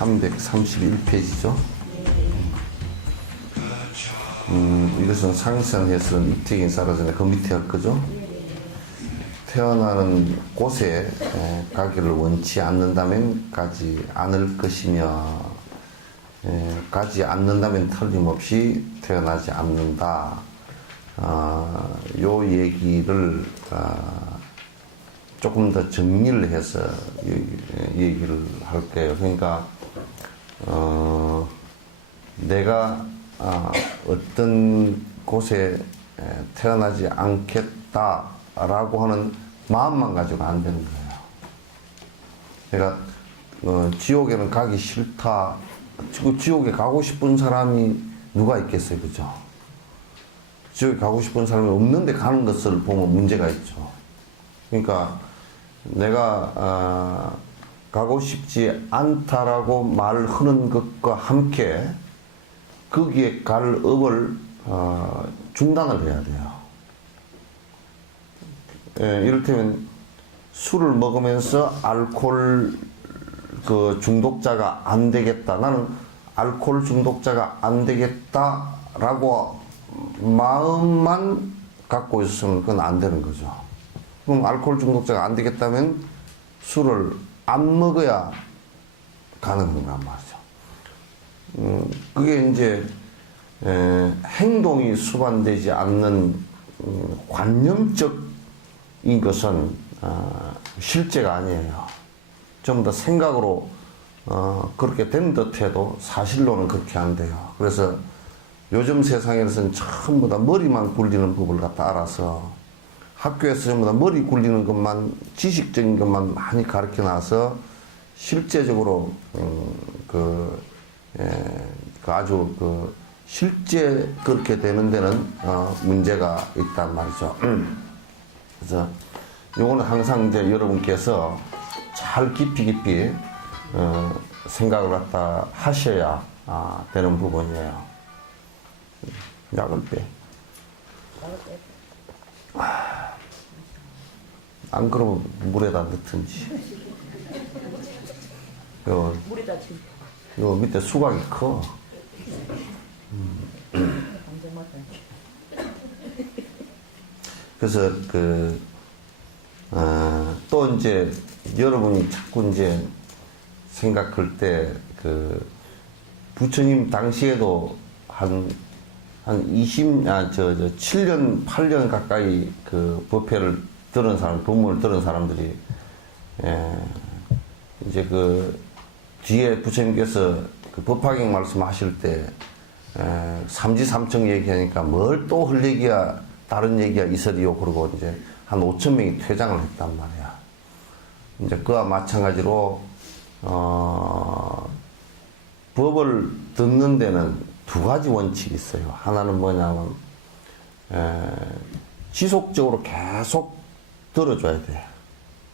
(331페이지죠) 이것은 상선해서 이택인 사라지네. 그 밑에 할 거죠. 태어나는 곳에 가기를 원치 않는다면 가지 않을 것이며, 가지 않는다면 틀림없이 태어나지 않는다. 요 얘기를 조금 더 정리를 해서 얘기를 할게요. 그러니까 내가 어떤 곳에 태어나지 않겠다라고 하는 마음만 가지고 안 되는 거예요. 내가 지옥에는 가기 싫다. 지옥에 가고 싶은 사람이 누가 있겠어요, 그죠? 지옥에 가고 싶은 사람이 없는데 가는 것을 보면 문제가 있죠. 그러니까 내가 가고 싶지 않다라고 말하는 것과 함께 거기에 갈 업을 중단을 해야 돼요. 이를테면 술을 먹으면서 알코올 중독자가 안 되겠다. 나는 알코올 중독자가 안 되겠다라고 마음만 갖고 있으면 그건 안 되는 거죠. 그럼 알코올 중독자가 안 되겠다면 술을 안 먹어야 가능한 거란 말이죠. 그게 이제 행동이 수반되지 않는 관념적인 것은 실제가 아니에요. 전부 다 생각으로 그렇게 된 듯해도 사실로는 그렇게 안 돼요. 그래서 요즘 세상에서는 전부 다 머리만 굴리는 법을 갖다 알아서 학교에서 전부 다 머리 굴리는 것만, 지식적인 것만 많이 가르쳐 놔서 실제적으로 아주 실제 그렇게 되는 데는 문제가 있단 말이죠. 그래서 요거는 항상 이제 여러분께서 잘 깊이 생각을 갖다 하셔야 되는 부분이에요. 약을 빼. 안 그러면 물에다 넣든지. 요 밑에 수각이 커. 그래서 또 이제 여러분이 자꾸 이제 생각할 때 부처님 당시에도 한 7년, 8년 가까이 법회를 들은 사람, 법문을 들은 사람들이, 이제 뒤에 부처님께서 법화경 말씀하실 때, 삼지삼청 얘기하니까 뭘 또 할 얘기야, 다른 얘기야 있으리요. 그러고 이제 한 5천 명이 퇴장을 했단 말이야. 이제 그와 마찬가지로, 법을 듣는 데는 두 가지 원칙이 있어요. 하나는 뭐냐면, 지속적으로 계속 들어줘야 돼.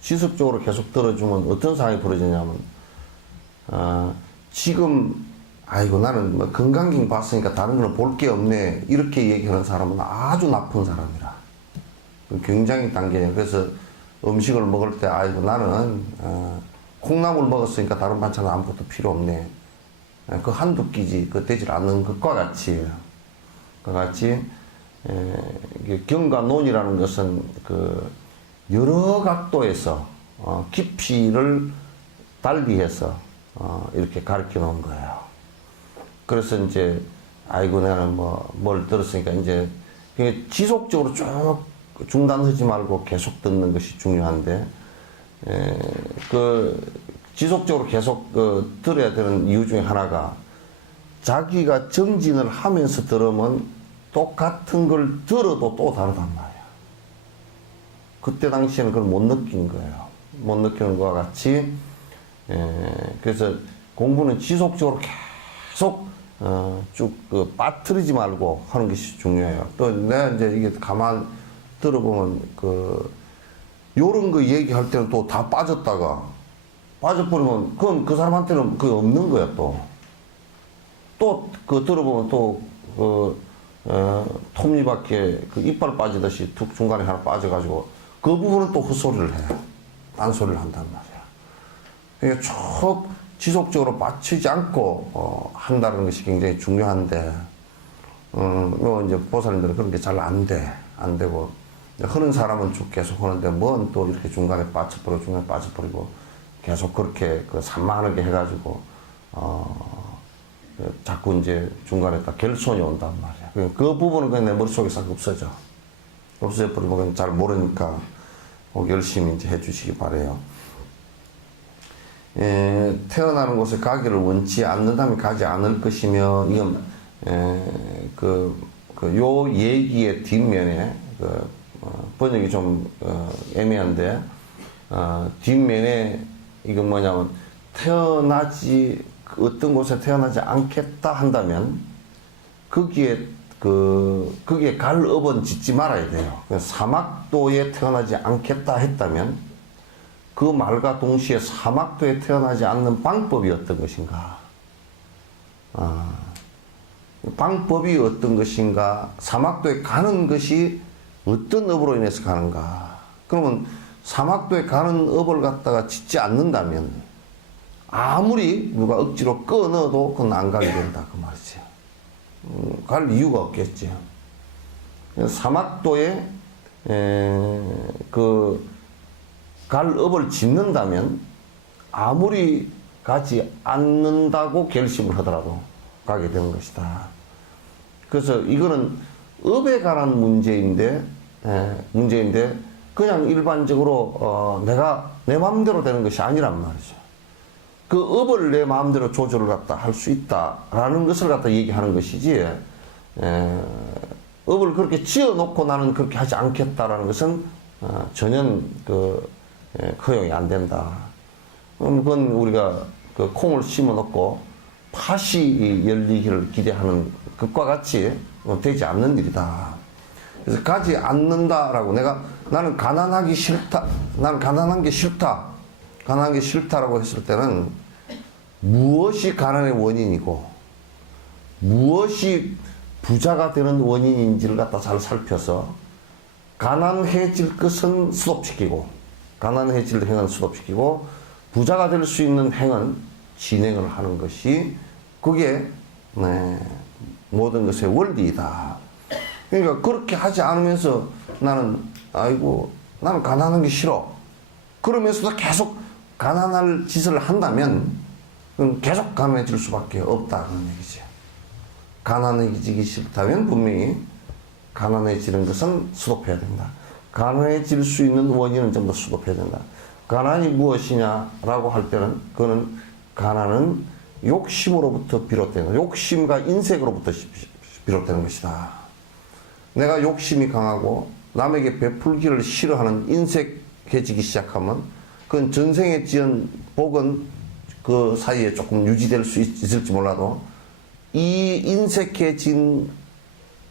지속적으로 계속 들어주면 어떤 상황이 벌어지냐면, 지금, 아이고, 나는 뭐 건강경 봤으니까 다른 거는 볼 게 없네. 이렇게 얘기하는 사람은 아주 나쁜 사람이라. 굉장히 단계예요. 그래서 음식을 먹을 때, 아이고, 나는, 콩나물 먹었으니까 다른 반찬은 아무것도 필요 없네. 그 한두 끼지, 되질 않는 것과 같이, 경가론이라는 것은 여러 각도에서, 깊이를 달리해서, 이렇게 가르쳐 놓은 거예요. 그래서 이제, 아이고, 나는 뭘 들었으니까 이제, 지속적으로 쭉 중단하지 말고 계속 듣는 것이 중요한데, 지속적으로 계속 들어야 되는 이유 중에 하나가 자기가 정진을 하면서 들으면 똑같은 걸 들어도 또 다르단 말이야. 그때 당시에는 그걸 못 느낀 거예요. 못 느끼는 것과 같이, 그래서 공부는 지속적으로 계속 쭉 빠뜨리지 말고 하는 것이 중요해요. 또 내가 이제 이게 가만 들어보면 요런 거 얘기할 때는 또 다 빠져버리면 그건 그 사람한테는 그게 없는 거야 또. 또 들어보면 또 톱니바퀴에 이빨 빠지듯이 툭 중간에 하나 빠져가지고 그 부분은 또 헛소리를 해. 딴소리를 한단 말이야. 그러니까 쭉 지속적으로 빠지지 않고 한다는 것이 굉장히 중요한데 이제 보살님들은 그런 게 잘 안 되고 하는 사람은 쭉 계속 하는데 뭔 또 이렇게 중간에 빠져버리고 계속 그렇게 산만하게 해가지고 자꾸 이제 중간에 딱 결손이 온단 말이야. 그 부분은 그냥 내 머릿속에 싹 없어져버리고 그냥 잘 모르니까 꼭 열심히 이제 해주시기 바래요. 태어나는 곳에 가기를 원치 않는다면 가지 않을 것이며, 이건, 요 얘기의 뒷면에, 번역이 좀, 애매한데, 뒷면에, 이건 뭐냐면, 어떤 곳에 태어나지 않겠다 한다면, 거기에 갈 업은 짓지 말아야 돼요. 사막도에 태어나지 않겠다 했다면, 그 말과 동시에 사막도에 태어나지 않는 방법이 어떤 것인가? 방법이 어떤 것인가? 사막도에 가는 것이 어떤 업으로 인해서 가는가? 그러면 사막도에 가는 업을 갖다가 짓지 않는다면 아무리 누가 억지로 끊어도 그건 안 가게 된다 그 말이지. 갈 이유가 없겠지. 사막도에 갈 업을 짓는다면 아무리 가지 않는다고 결심을 하더라도 가게 되는 것이다. 그래서 이거는 업에 관한 문제인데 그냥 일반적으로 내가 내 마음대로 되는 것이 아니란 말이죠. 그 업을 내 마음대로 조절을 갖다 할 수 있다라는 것을 갖다 얘기하는 것이지, 업을 그렇게 지어놓고 나는 그렇게 하지 않겠다라는 것은 전혀 허용이 안 된다. 그건 우리가 콩을 심어 놓고 팥이 열리기를 기대하는 것과 같이 되지 않는 일이다. 그래서 가지 않는다라고 나는 가난하기 싫다. 나는 가난한 게 싫다라고 했을 때는 무엇이 가난의 원인이고 무엇이 부자가 되는 원인인지를 갖다 잘 살펴서 가난해질 것은 스톱시키고 가난해질 행은 스톱시키고 부자가 될 수 있는 행은 진행을 하는 것이 그게 모든 것의 원리이다. 그러니까 그렇게 하지 않으면서 나는 가난한 게 싫어. 그러면서도 계속 가난할 짓을 한다면 그럼 계속 가난해질 수밖에 없다는 얘기죠. 가난해지기 싫다면 분명히 가난해지는 것은 스톱해야 된다. 가난해질 수 있는 원인은 전부 수급해야 된다. 가난이 무엇이냐라고 할 때는 그거는 가난은 욕심으로부터 비롯되는, 욕심과 인색으로부터 비롯되는 것이다. 내가 욕심이 강하고 남에게 베풀기를 싫어하는 인색해지기 시작하면 그건 전생에 지은 복은 그 사이에 조금 유지될 수 있을지 몰라도 이 인색해진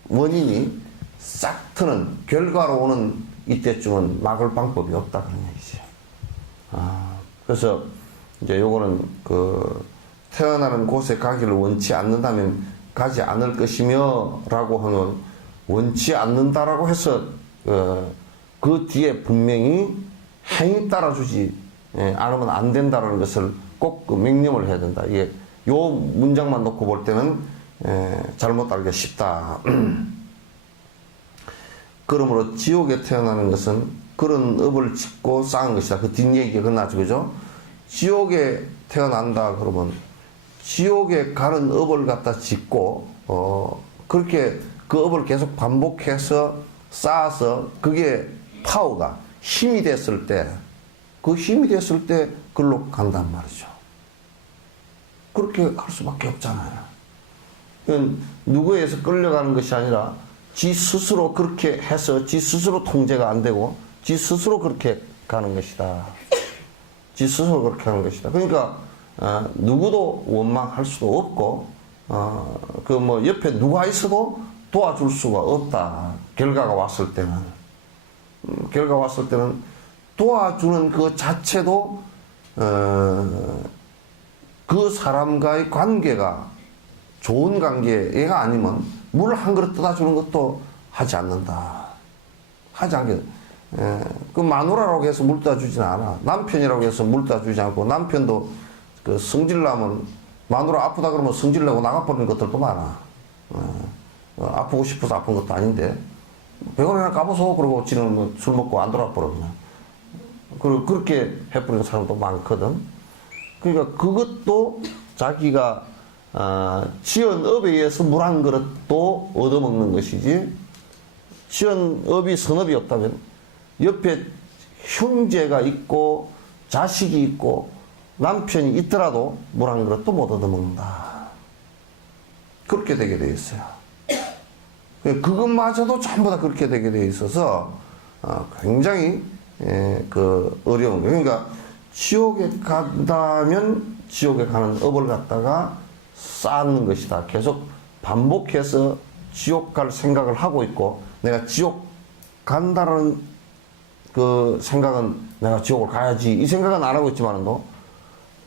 원인이 싹 트는 결과로 오는 이때쯤은 막을 방법이 없다 그런 얘기죠. 그래서 이제 요거는 태어나는 곳에 가기를 원치 않는다면 가지 않을 것이며라고 하면 원치 않는다라고 해서 그 뒤에 분명히 행위 따라주지 않으면 안 된다라는 것을 꼭 맹념을 해야 된다. 이게 요 문장만 놓고 볼 때는 잘못 알기가 쉽다. 그러므로 지옥에 태어나는 것은 그런 업을 짓고 쌓은 것이다. 그 뒷얘기가 끝나죠. 그죠? 지옥에 태어난다 그러면 지옥에 가는 업을 갖다 짓고 그렇게 그 업을 계속 반복해서 쌓아서 그게 파워가 힘이 됐을 때 그걸로 간단 말이죠. 그렇게 갈 수밖에 없잖아요. 그건 누구에 의해서 끌려가는 것이 아니라 지 스스로 그렇게 해서 지 스스로 통제가 안 되고 지 스스로 그렇게 가는 것이다. 지 스스로 그렇게 하는 것이다. 그러니까 누구도 원망할 수도 없고 그 뭐 옆에 누가 있어도 도와줄 수가 없다. 결과가 왔을 때는. 결과가 왔을 때는 도와주는 그 자체도, 그 사람과의 관계가 좋은 관계가 아니면 물 한 그릇 떠다 주는 것도 하지 않는다. 하지 않게. 그 마누라라고 해서 물 떠다 주진 않아. 남편이라고 해서 물 떠다 주지 않고, 남편도 그 성질나면 마누라 아프다 그러면 성질내고 나가버리는 것들도 많아. 아프고 싶어서 아픈 것도 아닌데 병원에 가보소 그러고 지는 뭐 술 먹고 안 돌아버려 그냥. 그리고 그렇게 해버리는 사람도 많거든. 그러니까 그것도 자기가 지은 업에 의해서 물 한 그릇도 얻어먹는 것이지, 지은 업이 선업이 없다면 옆에 형제가 있고 자식이 있고 남편이 있더라도 물 한 그릇도 못 얻어먹는다. 그렇게 되게 돼 있어요. 그것마저도 전부 다 그렇게 되게 돼 있어서 굉장히 그 어려운 거예요. 그러니까 지옥에 간다면 지옥에 가는 업을 갖다가 쌓는 것이다. 계속 반복해서 지옥 갈 생각을 하고 있고, 내가 지옥 간다는 그 생각은 내가 지옥을 가야지 이 생각은 안 하고 있지만도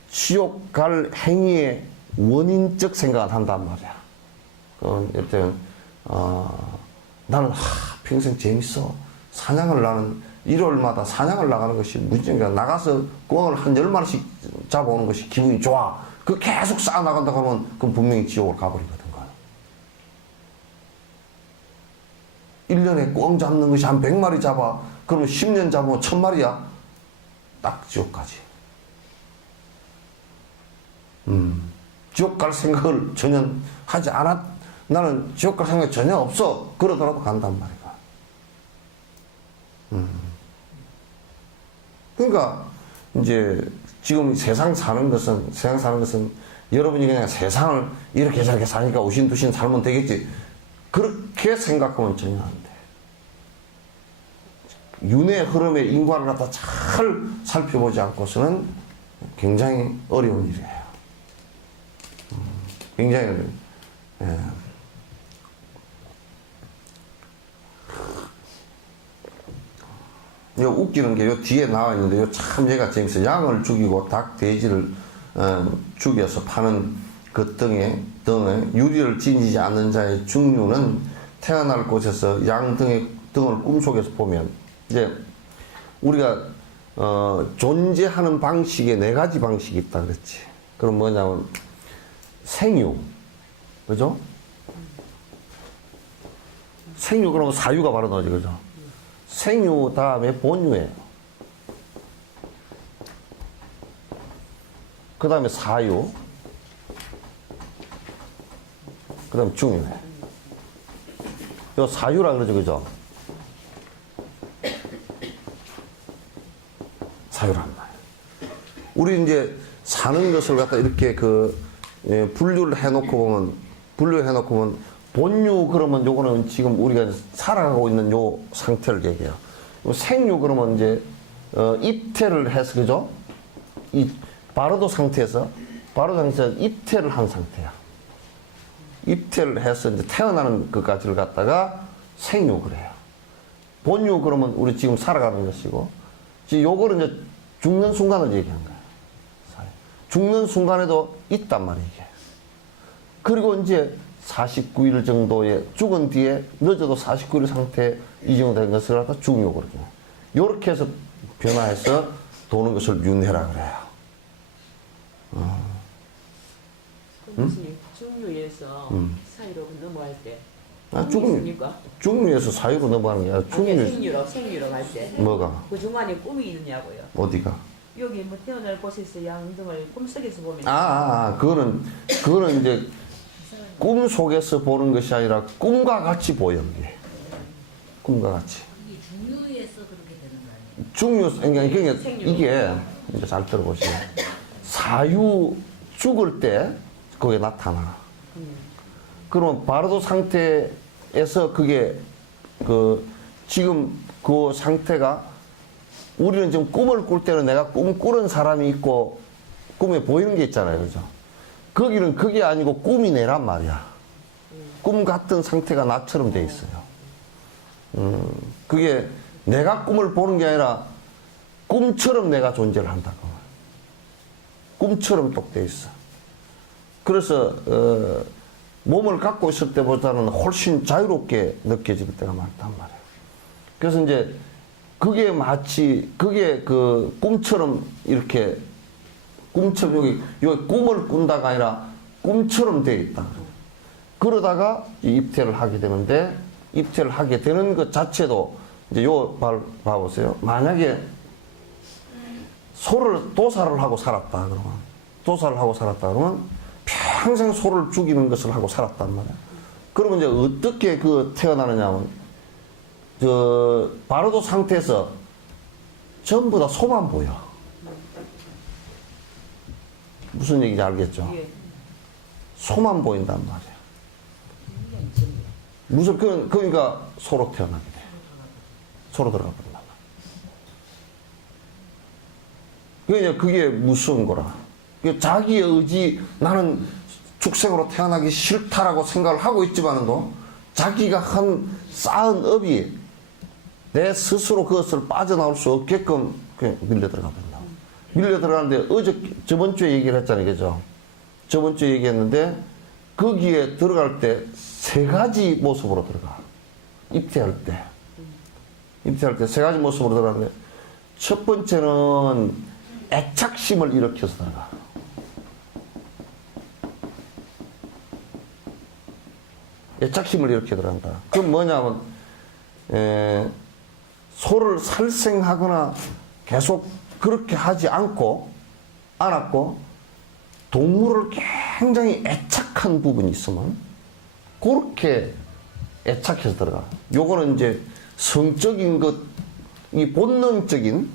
지옥 갈 행위의 원인적 생각을 한단 말이야. 일단 나는 평생 재밌어. 사냥을 나는 일요일마다 사냥을 나가는 것이 무진장. 나가서 꿩을 한 10마리씩 잡아오는 것이 기분이 좋아. 그 계속 쌓아 나간다 하면 그럼 분명히 지옥을 가버리거든. 1년에 꿩 잡는 것이 한 100마리 잡아. 그러면 10년 잡으면 1000마리야. 딱 지옥 가지. 지옥 갈 생각을 전혀 하지 않았. 나는 지옥 갈 생각이 전혀 없어. 그러더라도 간단 말이야. 그러니까 이제 지금 세상 사는 것은 여러분이 그냥 세상을 이렇게 저렇게 사니까 우신두신 살면 되겠지. 그렇게 생각하면 전혀 안 돼. 윤회 흐름의 인과를 갖다 잘 살펴보지 않고서는 굉장히 어려운 일이에요. 굉장히 어려워요. 예. 요 웃기는 게 요 뒤에 나와 있는데 요 참 얘가 재밌어요. 양을 죽이고 닭, 돼지를 죽여서 파는 그 등에 유리를 지니지 않는 자의 중류는 태어날 곳에서 양 등을 꿈속에서 보면, 이제 우리가 존재하는 방식에 4가지 방식이 있다 그랬지. 그럼 뭐냐면 생유, 그죠? 생유 그러면 사유가 바로 나오지, 그죠? 생유 다음에 본유예요. 그 다음에 사유, 그 다음에 중유예요. 요 사유라 그러죠, 그죠? 사유란 말이에요. 우리 이제 사는 것을 갖다 이렇게 분류를 해놓고 보면 본유 그러면 요거는 지금 우리가 살아가고 있는 요 상태를 얘기해요. 요 생유 그러면 이제 입퇴를 해서, 그죠? 이 바로도 상태에서 입퇴를 한 상태야. 입퇴를 해서 이제 태어나는 것까지를 갖다가 생유 그래요. 본유 그러면 우리 지금 살아가는 것이고, 지금 요거는 이제 죽는 순간을 얘기한 거예요. 죽는 순간에도 있단 말이에요, 이게. 그리고 이제 49일 정도에 죽은 뒤에 늦어도 49일 상태 이 정도 된 것을 갖다 중요 그러죠. 요렇게 해서 변화해서 도는 것을 윤회라 그래요. 교수님, 중류에서 사유로 넘어갈 때 중류에서 사유로 넘어가는 게 아니라 생유로 갈 때 뭐가? 그 중간에 꿈이 있느냐고요. 어디가? 여기 뭐 태어날 곳에서 양등을 꿈속에서 보면 그거는 이제 꿈 속에서 보는 것이 아니라 꿈과 같이 보여. 꿈과 같이. 이게 중류에서 그렇게 되는 거 아니에요? 그러니까 이게 이제 잘 들어보세요. 사유 죽을 때 그게 나타나. 그러면 바로도 상태에서 그게 지금 그 상태가, 우리는 지금 꿈을 꿀 때는 내가 꿈 꾸는 사람이 있고 꿈에 보이는 게 있잖아요, 그죠? 거기는 그게 아니고 꿈이 내란 말이야. 꿈 같은 상태가 나처럼 돼 있어요. 그게 내가 꿈을 보는 게 아니라 꿈처럼 내가 존재를 한다고. 꿈처럼 똑 돼 있어. 그래서 몸을 갖고 있을 때보다는 훨씬 자유롭게 느껴질 때가 많단 말이에요. 그래서 이제 그게 마치 그게 그 꿈처럼 이렇게 꿈처럼 여기 꿈을 꾼다가 아니라 꿈처럼 돼 있다. 그러다가 입퇴를 하게 되는데 입퇴를 하게 되는 것 자체도 이제 요 말 봐보세요. 만약에 소를 도살을 하고 살았다 그러면 도살을 하고 살았다 그러면 평생 소를 죽이는 것을 하고 살았단 말이야. 그러면 이제 어떻게 그 태어나느냐면 저 바로도 상태에서 전부 다 소만 보여. 무슨 얘기인지 알겠죠? 예. 소만 보인단 말이야. 무슨 그러니까 소로 태어나게 돼. 소로 들어가 버린단 말이야. 그러니까 그게 무서운 거라. 자기의 의지, 나는 축생으로 태어나기 싫다라고 생각을 하고 있지만도 자기가 쌓은 업이 내 스스로 그것을 빠져나올 수 없게끔 그냥 밀려 들어가 버린다. 밀려 들어가는데 저번 주에 얘기를 했잖아요. 그죠? 저번 주에 얘기했는데 거기에 들어갈 때 세 가지 모습으로 들어가. 입퇴할 때 세 가지 모습으로 들어가는데 첫 번째는 애착심을 일으켜서 들어가. 애착심을 이렇게 들어간다. 그건 뭐냐면 소를 살생하거나 계속 그렇게 하지 않았고 동물을 굉장히 애착한 부분이 있으면 그렇게 애착해서 들어가. 요거는 이제 성적인 것, 이 본능적인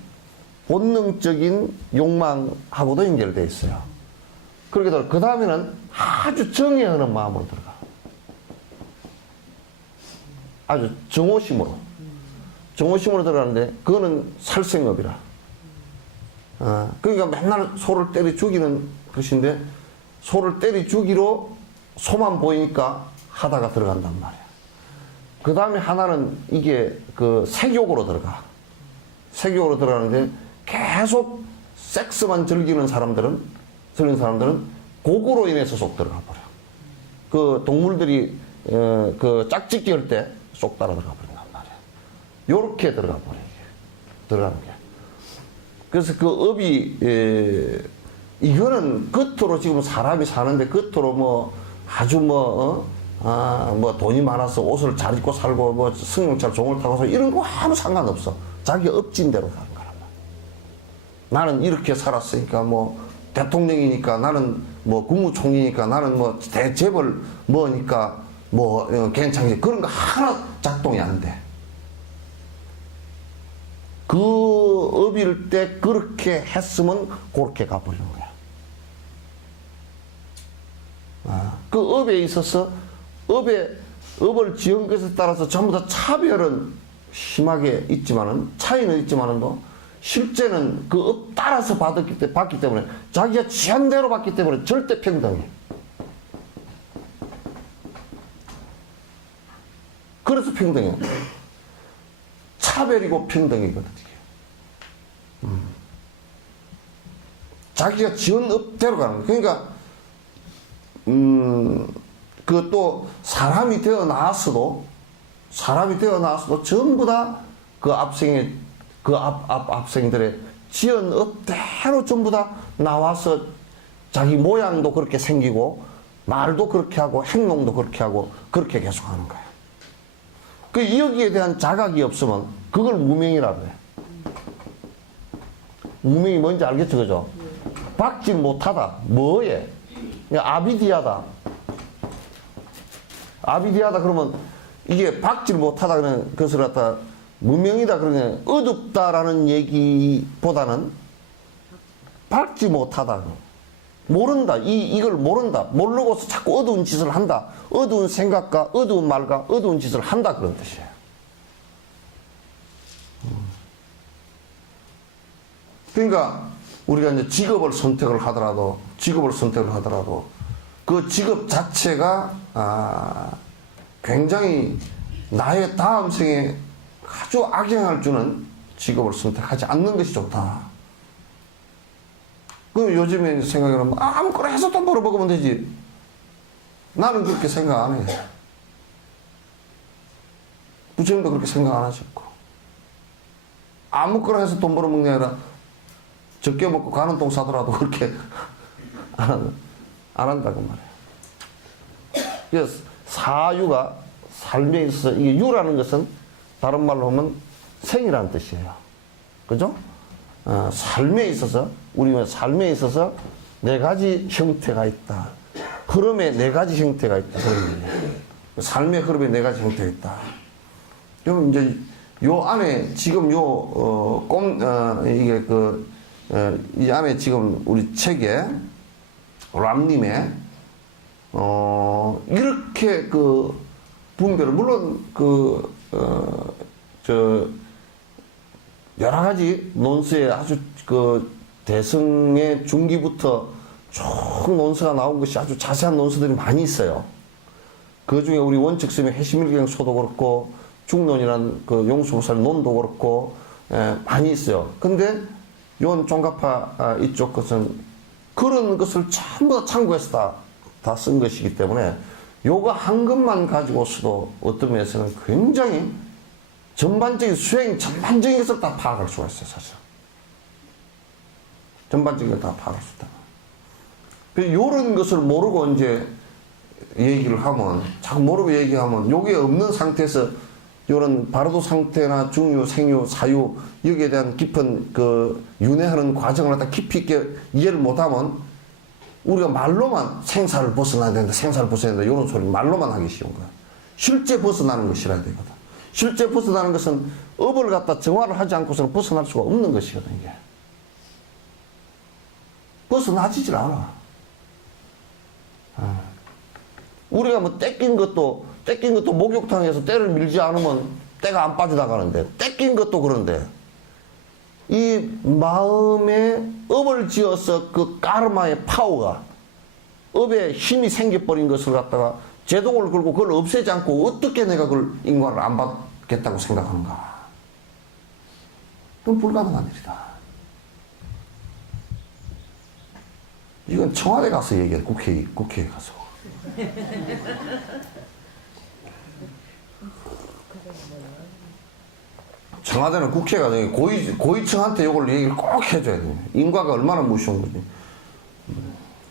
욕망하고도 연결되어 있어요. 그렇게 들어. 그 다음에는 아주 정의하는 마음으로 들어가. 아주 정오심으로 들어가는데 그거는 살생업이라. 그러니까 맨날 소를 때려 죽이는 것인데 소를 때려 죽이로 소만 보이니까 하다가 들어간단 말이야. 그 다음에 하나는 이게 그 색욕으로 들어가. 색욕으로 들어가는데 계속 섹스만 즐기는 사람들은 그거로 인해서 속 들어가 버려. 그 동물들이 그 짝짓기 할 때 쏙 따라 들어가 버린단 말이야. 요렇게 들어가 버려. 들어가는 게. 그래서 그 업이 이거는 겉으로 지금 사람이 사는데 겉으로 뭐 아주 뭐 돈이 많아서 옷을 잘 입고 살고 뭐 승용차 종을 타고서 이런 거 아무 상관없어. 자기 업진대로 가는 거란 말이야. 나는 이렇게 살았으니까 뭐 대통령이니까 나는 뭐 국무총리니까 나는 뭐 대재벌 뭐니까 뭐 괜찮지. 그런 거 하나 작동이 안 돼. 그 업일 때 그렇게 했으면 그렇게 가버리는 거야. 그 업에 있어서 업을 지은 것에 따라서 전부 다 차별은 심하게 있지만은 차이는 있지만은도 실제는 그 업 따라서 받기 때문에 자기가 지은 대로 받기 때문에 절대 평등해. 그래서 평등해. 차별이고 평등이거든. 자기가 지은 업대로 가는 거야. 그러니까 그 또 사람이 되어 나왔어도 전부 다 그 앞생들의 지은 업대로 전부 다 나와서 자기 모양도 그렇게 생기고 말도 그렇게 하고 행동도 그렇게 하고 그렇게 계속 하는 거야. 그 여기에 대한 자각이 없으면 그걸 무명이라고 해. 무명이 뭔지 알겠죠, 그죠? 박질 못하다. 뭐에? 아비디하다. 아비디하다 그러면 이게 박질 못하다 그러는 그것을 갖다 무명이다 그러면 어둡다라는 얘기보다는 박질 못하다. 모른다. 이걸 모른다. 모르고서 자꾸 어두운 짓을 한다. 어두운 생각과 어두운 말과 어두운 짓을 한다. 그런 뜻이에요. 그러니까 우리가 이제 직업을 선택을 하더라도 그 직업 자체가 굉장히 나의 다음 생에 아주 악영향을 주는 직업을 선택하지 않는 것이 좋다. 그럼 요즘에 생각해보면 아무거나 해서 돈 벌어먹으면 되지. 나는 그렇게 생각 안 해. 부처님도 그렇게 생각 안 하셨고. 아무거나 해서 돈 벌어먹는 게 아니라 적게 먹고 가는 똥 싸더라도 그렇게 안 한다고 말이에요. 그래서 사유가 삶에 있어서, 이게 유라는 것은 다른 말로 하면 생이라는 뜻이에요. 그죠? 삶에 있어서, 우리는 삶에 있어서 네 가지 형태가 있다. 흐름에 네 가지 형태가 있다. 삶의 흐름에 네 가지 형태가 있다. 그럼 이제 요 안에 지금 이 안에 지금 우리 책에 람님의 이렇게 그 분별을, 물론 여러 가지 논스에 아주 그 대승의 중기부터 쭉 논스가 나온 것이 아주 자세한 논스들이 많이 있어요. 그 중에 우리 원칙심의 해심일경소도 그렇고 중론이라는 그 용수보살 논도 그렇고 많이 있어요. 근데 요원 종가파 이쪽 것은 그런 것을 전부 다 참고해서 다 쓴 것이기 때문에 요거 한 것만 가지고서도 어떤 면에서는 굉장히 전반적인 전반적인 것을 다 파악할 수가 있어요, 사실. 전반적인 걸 다 파악할 수 있다. 요런 것을 모르고 이제 얘기를 하면, 자꾸 모르고 얘기하면, 요게 없는 상태에서 요런 바로도 상태나 중유, 생유, 사유, 여기에 대한 깊은 그 윤회하는 과정을 갖다 깊이 있게 이해를 못하면 우리가 말로만 생사를 벗어나야 된다, 생사를 벗어나야 된다, 이런 소리 말로만 하기 쉬운 거야. 실제 벗어나는 것이라야 되거든. 실제 벗어나는 것은 업을 갖다 정화를 하지 않고서는 벗어날 수가 없는 것이거든, 이게. 벗어나지질 않아. 우리가 뭐 떼낀 것도 목욕탕에서 때를 밀지 않으면 때가 안 빠져나가는데, 떼낀 것도 그런데, 이 마음에 업을 지어서 그 까르마의 파워가, 업에 힘이 생겨버린 것을 갖다가 제동을 걸고 그걸 없애지 않고 어떻게 내가 그걸 인과를 안 받겠다고 생각하는가. 그건 불가능한 일이다. 이건 청와대 가서 얘기해, 국회에 가서. 청와대는 국회가 고위층한테 이걸 얘기를 꼭 해줘야 돼요. 인과가 얼마나 무서운 거지.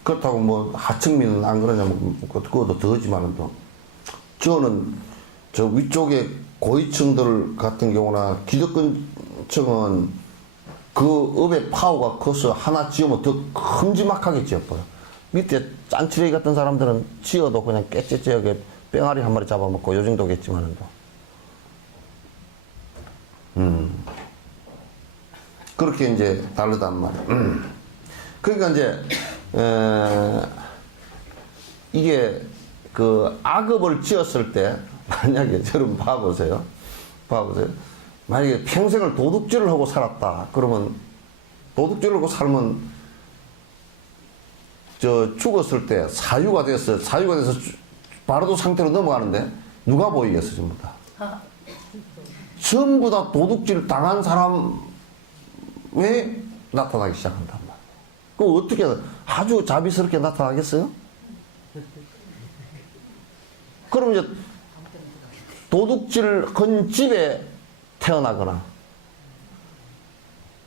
그렇다고 뭐 하층민은 안 그러냐면 그것도 더하지만은 또 저는 저 위쪽에 고위층들 같은 경우나 기득권층은 그 업의 파워가 커서 하나 지으면 더 큼지막하게 지어버려. 밑에 짠치레기 같은 사람들은 지어도 그냥 깨째째하게 뺑아리 한 마리 잡아먹고 요 정도겠지만은 또. 그렇게 이제 다르단 말이야. 그러니까 이제, 이게 그 악업을 지었을 때, 만약에 여러분 봐보세요. 만약에 평생을 도둑질을 하고 살았다. 그러면 도둑질을 하고 살면 죽었을 때 사유가 돼서 바로도 상태로 넘어가는데 누가 보이겠어, 전부 다. 전부 다 도둑질 당한 사람에 나타나기 시작한단 말이야. 그럼 어떻게 아주 자비스럽게 나타나겠어요? 그럼 이제 도둑질 한 집에 태어나거나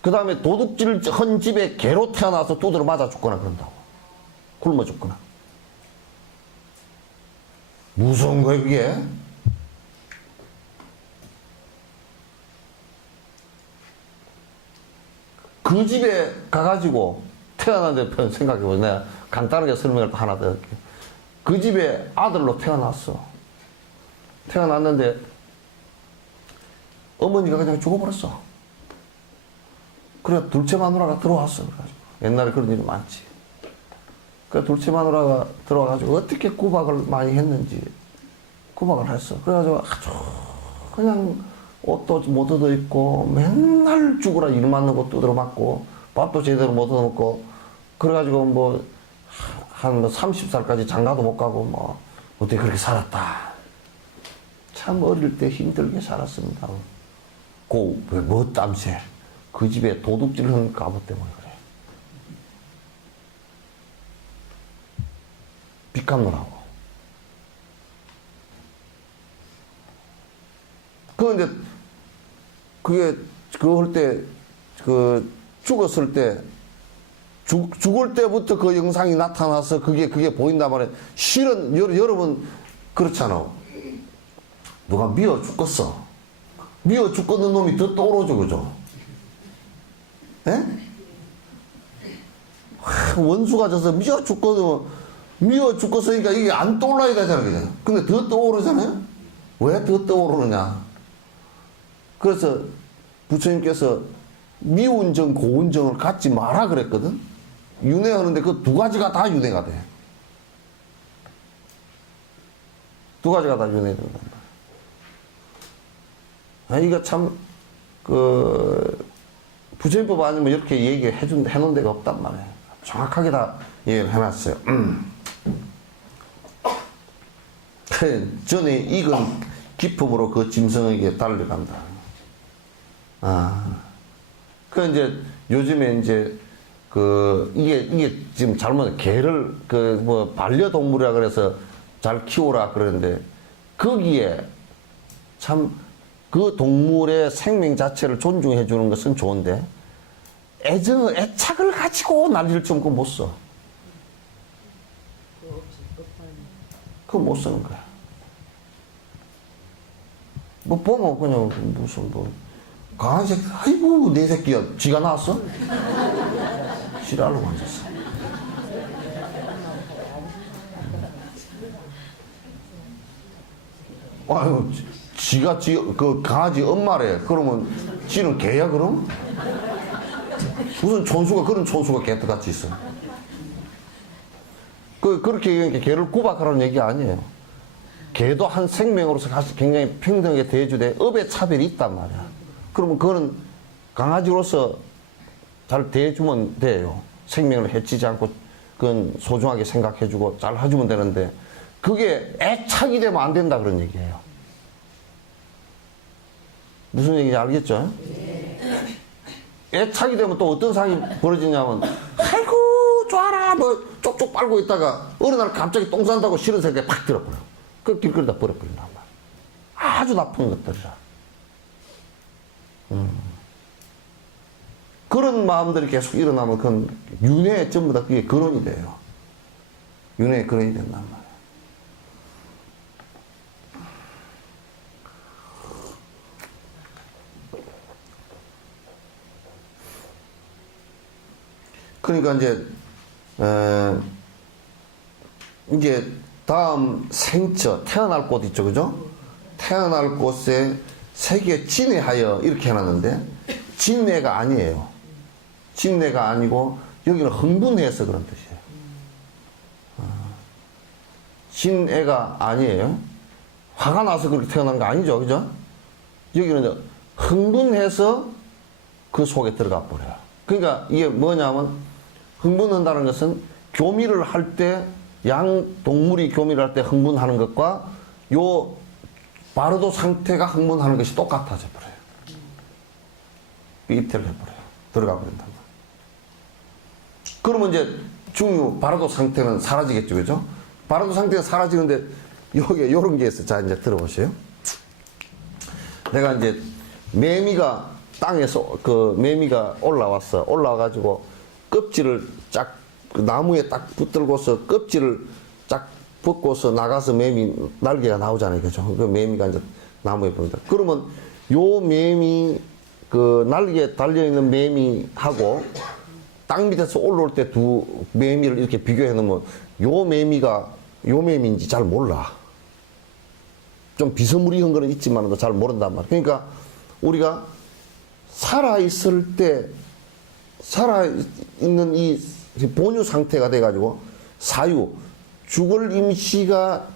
그 다음에 도둑질 한 집에 개로 태어나서 두드러 맞아 죽거나 그런다고. 굶어 죽거나. 무서운 거예요, 그게. 그 집에 가가지고 태어났는데 생각해보세요. 내가 간단하게 설명을 하나 더 할게요. 그 집에 아들로 태어났어. 태어났는데 어머니가 그냥 죽어버렸어. 그래 둘째 마누라가 들어왔어. 그래가지고. 옛날에 그런 일이 많지. 그 둘째 마누라가 들어와가지고 어떻게 구박을 많이 했는지 구박을 했어. 그래가지고 아주 그냥 옷도 못 얻어 입고 맨날 죽으라 일 맞는 거 두드러 맞고 밥도 제대로 못 얻어 먹고 그래가지고 뭐 한 뭐 30살까지 장가도 못 가고 뭐 어떻게 그렇게 살았다. 참 어릴 때 힘들게 살았습니다. 뭐 땀새. 그 집에 도둑질 하는 까부 때문에 그래. 빚 갚느라고. 그런데 그게 그거 할 때 죽었을 때 죽을 때부터 그 영상이 나타나서 그게 보인단 말이에요. 실은 여러분 그렇잖아. 누가 미워 죽겠어. 미워 죽겠는 놈이 더 떠오르죠, 그죠? 예? 원수가 져서 미워 죽겠으니까 이게 안 떠올라야 되잖아, 그죠? 근데 더 떠오르잖아요? 왜 더 떠오르느냐? 그래서 부처님께서 미운정, 고운정을 갖지 마라 그랬거든? 윤회하는데 그 두 가지가 다 윤회가 돼. 두 가지가 다 윤회가 된단 말이야. 이거 참, 부처님법 아니면 이렇게 얘기를 해놓은 데가 없단 말이에요. 정확하게 다 얘기를 해놨어요. 전에 익은 기품으로 그 짐승에게 달려간다. 이제 요즘에 이제 이게 지금 잘못 개를 반려동물이라 그래서 잘 키우라 그러는데 거기에 참 그 동물의 생명 자체를 존중해 주는 것은 좋은데 애착을 가지고 난리를 좀 그거 못 써. 그거 못 쓰는 거야. 뭐 보면 그냥 무슨 강한 새끼, 아이고 내 새끼야 쥐가 나왔어? 지랄로 앉았어. 아유 지가 그 강아지 엄마래. 그러면 지는 개야 그럼? 무슨 그런 촌수가 개떡같이 있어. 그렇게 얘기하니까 개를 구박하라는 얘기 아니에요. 개도 한 생명으로서 굉장히 평등하게 대해주되 업의 차별이 있단 말이야. 그러면 그거는 강아지로서 잘 대해주면 돼요. 생명을 해치지 않고 그건 소중하게 생각해주고 잘 해주면 되는데 그게 애착이 되면 안 된다 그런 얘기예요. 무슨 얘기인지 알겠죠? 애착이 되면 또 어떤 상황이 벌어지냐면 아이고 좋아라 뭐 쪽쪽 빨고 있다가 어느 날 갑자기 똥 싼다고 싫은 생각이 팍 들어버려. 그 길거리다 버려버린단 말이야. 아주 나쁜 것들이라. 그런 마음들이 계속 일어나면 그건 윤회에 전부 다 그게 근원이 돼요. 윤회의 근원이 된단 말이에요. 그러니까 이제 다음 생처 태어날 곳 있죠, 그죠? 태어날 곳에 세계 진해하여 이렇게 해놨는데 진해가 아니에요. 진해가 아니고 여기는 흥분해서 그런 뜻이에요. 진해가 아니에요. 화가 나서 그렇게 태어난 거 아니죠, 그죠? 여기는 이제 흥분해서 그 속에 들어가 버려요. 그러니까 이게 뭐냐면 흥분한다는 것은 교미를 할 때 동물이 교미를 할 때 흥분하는 것과 요 바르도 상태가 흥분하는 것이 똑같아져 버려요. 입퇴를 해버려요. 들어가 버린단 말이에요. 그러면 이제 바르도 상태는 사라지겠죠, 그죠? 바르도 상태가 사라지는데 여기에 요런 게 있어요. 자, 이제 들어보세요. 내가 이제 매미가 땅에서 매미가 올라왔어. 올라와가지고 껍질을 나무에 딱 붙들고서 껍질을 쫙 벗고서 나가서 매미 날개가 나오잖아요. 그죠? 그 매미가 이제 나무에 보인다. 그러면 요 매미, 날개에 달려있는 매미하고 땅 밑에서 올라올 때 두 매미를 이렇게 비교해 놓으면 요 매미인지 잘 몰라. 좀 비스무리한 거는 있지만도 잘 모른단 말이야. 그러니까 우리가 살아있을 때, 살아있는 이 본유 상태가 돼가지고 죽을 임시가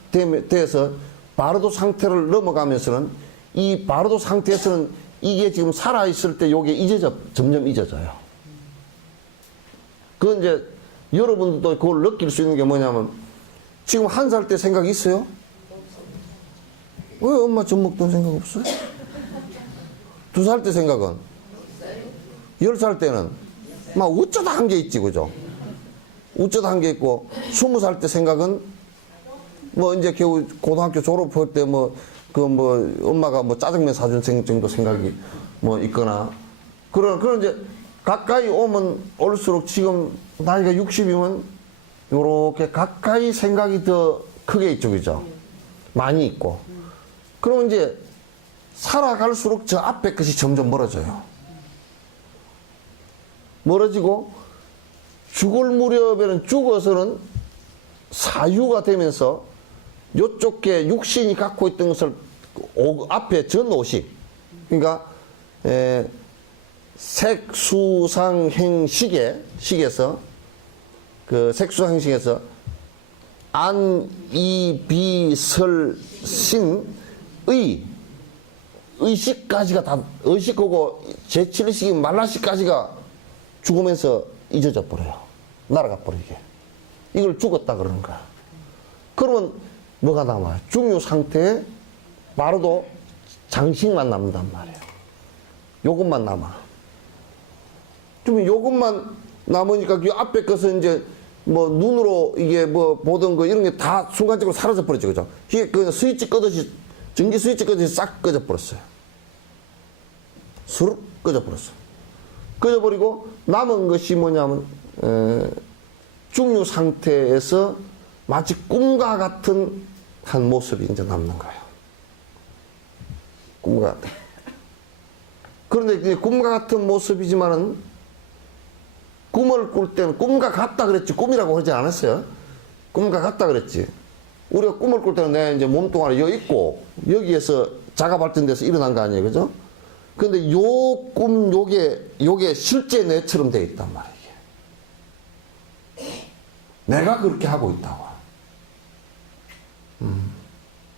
돼서 바르도 상태를 넘어가면서는 이 바르도 상태에서는 이게 지금 살아있을 때 요게 점점 잊어져요. 그건 이제 여러분들도 그걸 느낄 수 있는 게 뭐냐면 지금 1살 때 생각 있어요? 왜 엄마 젖 먹던 생각 없어요? 2살 때 생각은? 10살 때는 막 어쩌다 한 게 있지, 그죠? 어쩌다 한 게 있고 20살 때 생각은 뭐 이제 겨우 고등학교 졸업할 때 뭐 엄마가 뭐 짜장면 사준 정도 생각이 뭐 있거나 그런 이제 가까이 오면 올수록 지금 나이가 60이면 요렇게 가까이 생각이 더 크게 있죠, 그죠? 많이 있고. 그러면 이제 살아갈수록 저 앞에 것이 점점 멀어져요. 멀어지고 죽을 무렵에는 죽어서는 사유가 되면서 요쪽에 육신이 갖고 있던 것을 앞에 전오식, 그러니까 식에서 그 색수상식에서 안, 이, 비, 설, 신, 의식까지가 다, 의식하고 제7의식이 말라식까지가 죽으면서 잊어져 버려요. 날아가 버리게. 이걸 죽었다 그러는 거야. 그러면 뭐가 남아요? 중요 상태에 바로도 장식만 남는단 말이에요. 요것만 남아. 좀 요것만 남으니까 그 앞에 것은 이제 뭐 눈으로 이게 뭐 보던 거 이런 게 다 순간적으로 사라져 버렸죠. 그죠? 이게 그 스위치 끄듯이, 전기 스위치 끄듯이 싹 꺼져 버렸어요. 수룩 꺼져 버렸어요. 꺼져 버리고 남은 것이 뭐냐면, 중요 상태에서 마치 꿈과 같은 한 모습이 이제 남는 거예요. 꿈과 같은. 그런데 이제 꿈과 같은 모습이지만은 꿈을 꿀 때는 꿈과 같다 그랬지 꿈이라고 하지 않았어요. 꿈과 같다 그랬지. 우리가 꿈을 꿀 때는 내 이제 몸뚱아리 여기 있고 여기에서 자가 발전돼서 일어난 거 아니에요, 그죠? 근데 요 꿈 요게 실제 내처럼 돼 있단 말이에요. 내가 그렇게 하고 있다고.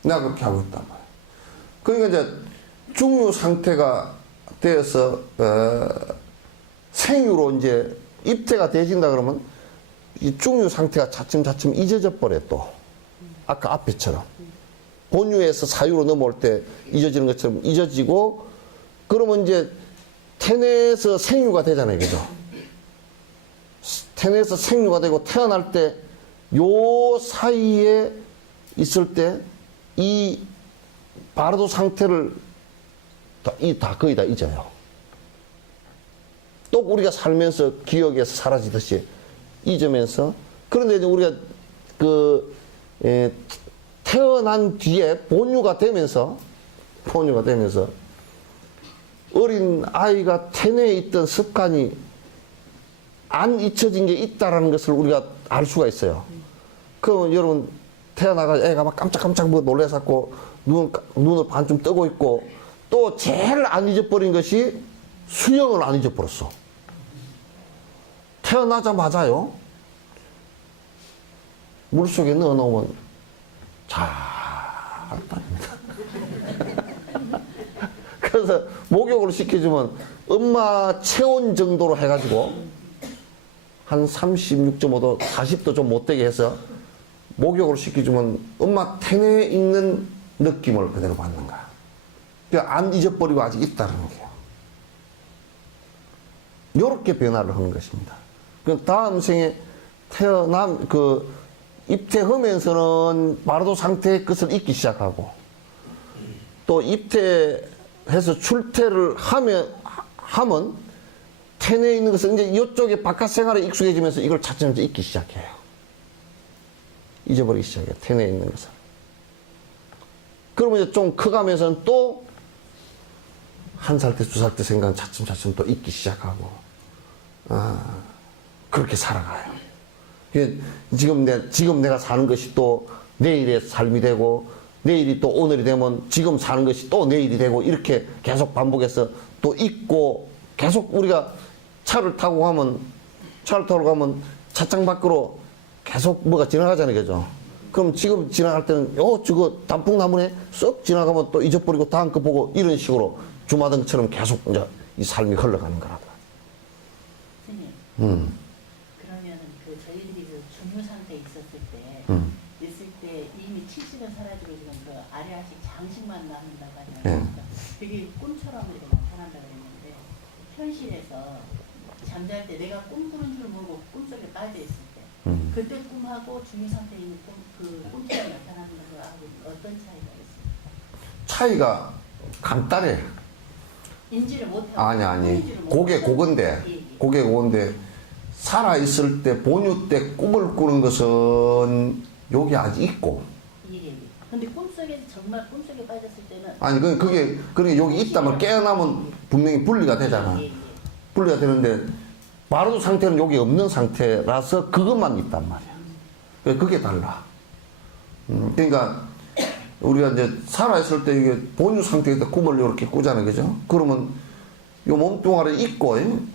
내가 그렇게 하고 있단 말이에요. 그러니까 이제 중요 상태가 되어서 생유로 이제 입태가 되진다 그러면 이 중요 상태가 차츰차츰 잊어져 버려 또. 아까 앞에처럼. 본유에서 사유로 넘어올 때 잊어지는 것처럼 잊어지고 그러면 이제 태내에서 생유가 되잖아요. 그죠? 태내에서 생유가 되고 태어날 때 요 사이에 있을 때 이 바르도 상태를 다 거의 다 잊어요. 또 우리가 살면서 기억에서 사라지듯이 잊으면서 그런데 이제 우리가 태어난 뒤에 본유가 되면서 어린 아이가 태내에 있던 습관이 안 잊혀진 게 있다라는 것을 우리가 알 수가 있어요. 그럼 여러분 태어나가 애가 막 깜짝깜짝 뭐 놀래갖고 눈을 반쯤 뜨고 있고 또 제일 안 잊어버린 것이 수영을 안 잊어버렸어. 태어나자마자요. 물속에 넣어놓으면 잘 다닙니다. 그래서 목욕을 시켜주면 엄마 체온 정도로 해가지고 한 36.5도, 40도 좀 못되게 해서 목욕을 시켜주면 엄마 태내에 있는 느낌을 그대로 받는 거야. 그러니까 안 잊어버리고 아직 있다는 거예요. 요렇게 변화를 하는 것입니다. 그 다음 생에 입태하면서는 바르도 상태의 것을 잊기 시작하고 또 입태해서 출태를 하면 태내에 있는 것은 이제 이쪽에 바깥 생활에 익숙해지면서 이걸 차츰 잊기 시작해요. 잊어버리기 시작해요. 태내에 있는 것을. 그러면 이제 좀 커가면서는 또 1살 때, 2살 때 생각은 차츰 또 잊기 시작하고 그렇게 살아가요. 지금 내가 사는 것이 또 내일의 삶이 되고 내일이 또 오늘이 되면 지금 사는 것이 또 내일이 되고 이렇게 계속 반복해서 또 잊고 계속 우리가 차를 타고 가면 차창 밖으로 계속 뭐가 지나가잖아요. 그죠? 그럼 지금 지나갈 때는 저거 단풍나무네 쏙 지나가면 또 잊어버리고 다음 거 보고 이런 식으로 주마등처럼 계속 이제 이 삶이 흘러가는 거라고. 선생님. 그러면은 저희들이 상태에 음. 있을 때 이미 70은 사라지고 지금 그 아래아식 장식만 남는다고 예. 하잖아요. 되게 꿈처럼 이렇게 나타난다고 그랬는데 현실에서 잠잘 때 내가 꿈 꾸는 줄 모르고 꿈속에 빠져 있을 때 그때 꿈하고 중요 상태에 있는 그 꿈처럼 나타나는 거하고 어떤 차이가 있어요? 차이가 간단해. 인지를 못하고 아니. 그게 그건데, 그게 그건데, 살아있을 때, 본유 때 꿈을 꾸는 것은 여기 아직 있고. 예. 근데 꿈속에 정말 꿈속에 빠졌을 때는 아니, 그게 여기 있다면 깨어나면 분명히 분리가 되잖아. 예. 분리가 되는데, 바로 상태는 여기 없는 상태라서 그것만 있단 말이야. 그게 달라. 그러니까, 우리가 이제 살아있을 때 이게 본유 상태에서 꿈을 이렇게 꾸잖아요. 그죠? 그러면 요 몸뚱아리 있고,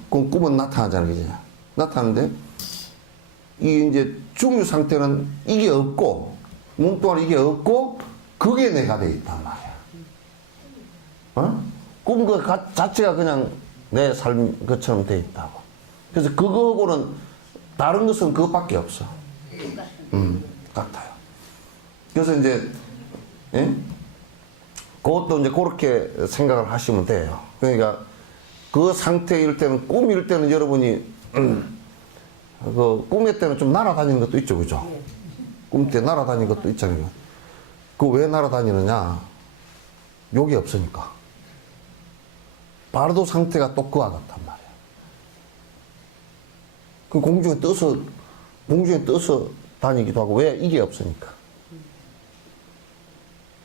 그 꿈은 나타나잖아요. 그죠? 나타나는데, 이게 이제 중유 상태는 이게 없고, 몸뚱아리 이게 없고, 그게 내가 돼 있단 말이야. 어? 꿈 그 자체가 그냥 내 삶 것처럼 돼 있다고. 그래서 그거하고는 다른 것은 그것밖에 없어. 같아요. 그래서 이제, 예? 그것도 이제 그렇게 생각을 하시면 돼요. 그러니까 그 상태일 때는, 꿈일 때는 여러분이, 그 꿈의 때는 좀 날아다니는 것도 있죠. 그죠? 꿈 때 날아다니는 것도 있잖아요. 그 왜 날아다니느냐? 욕이 없으니까. 바르도 상태가 또 그와 같단 말이야. 그 공중에 떠서 다니기도 하고, 왜? 이게 없으니까.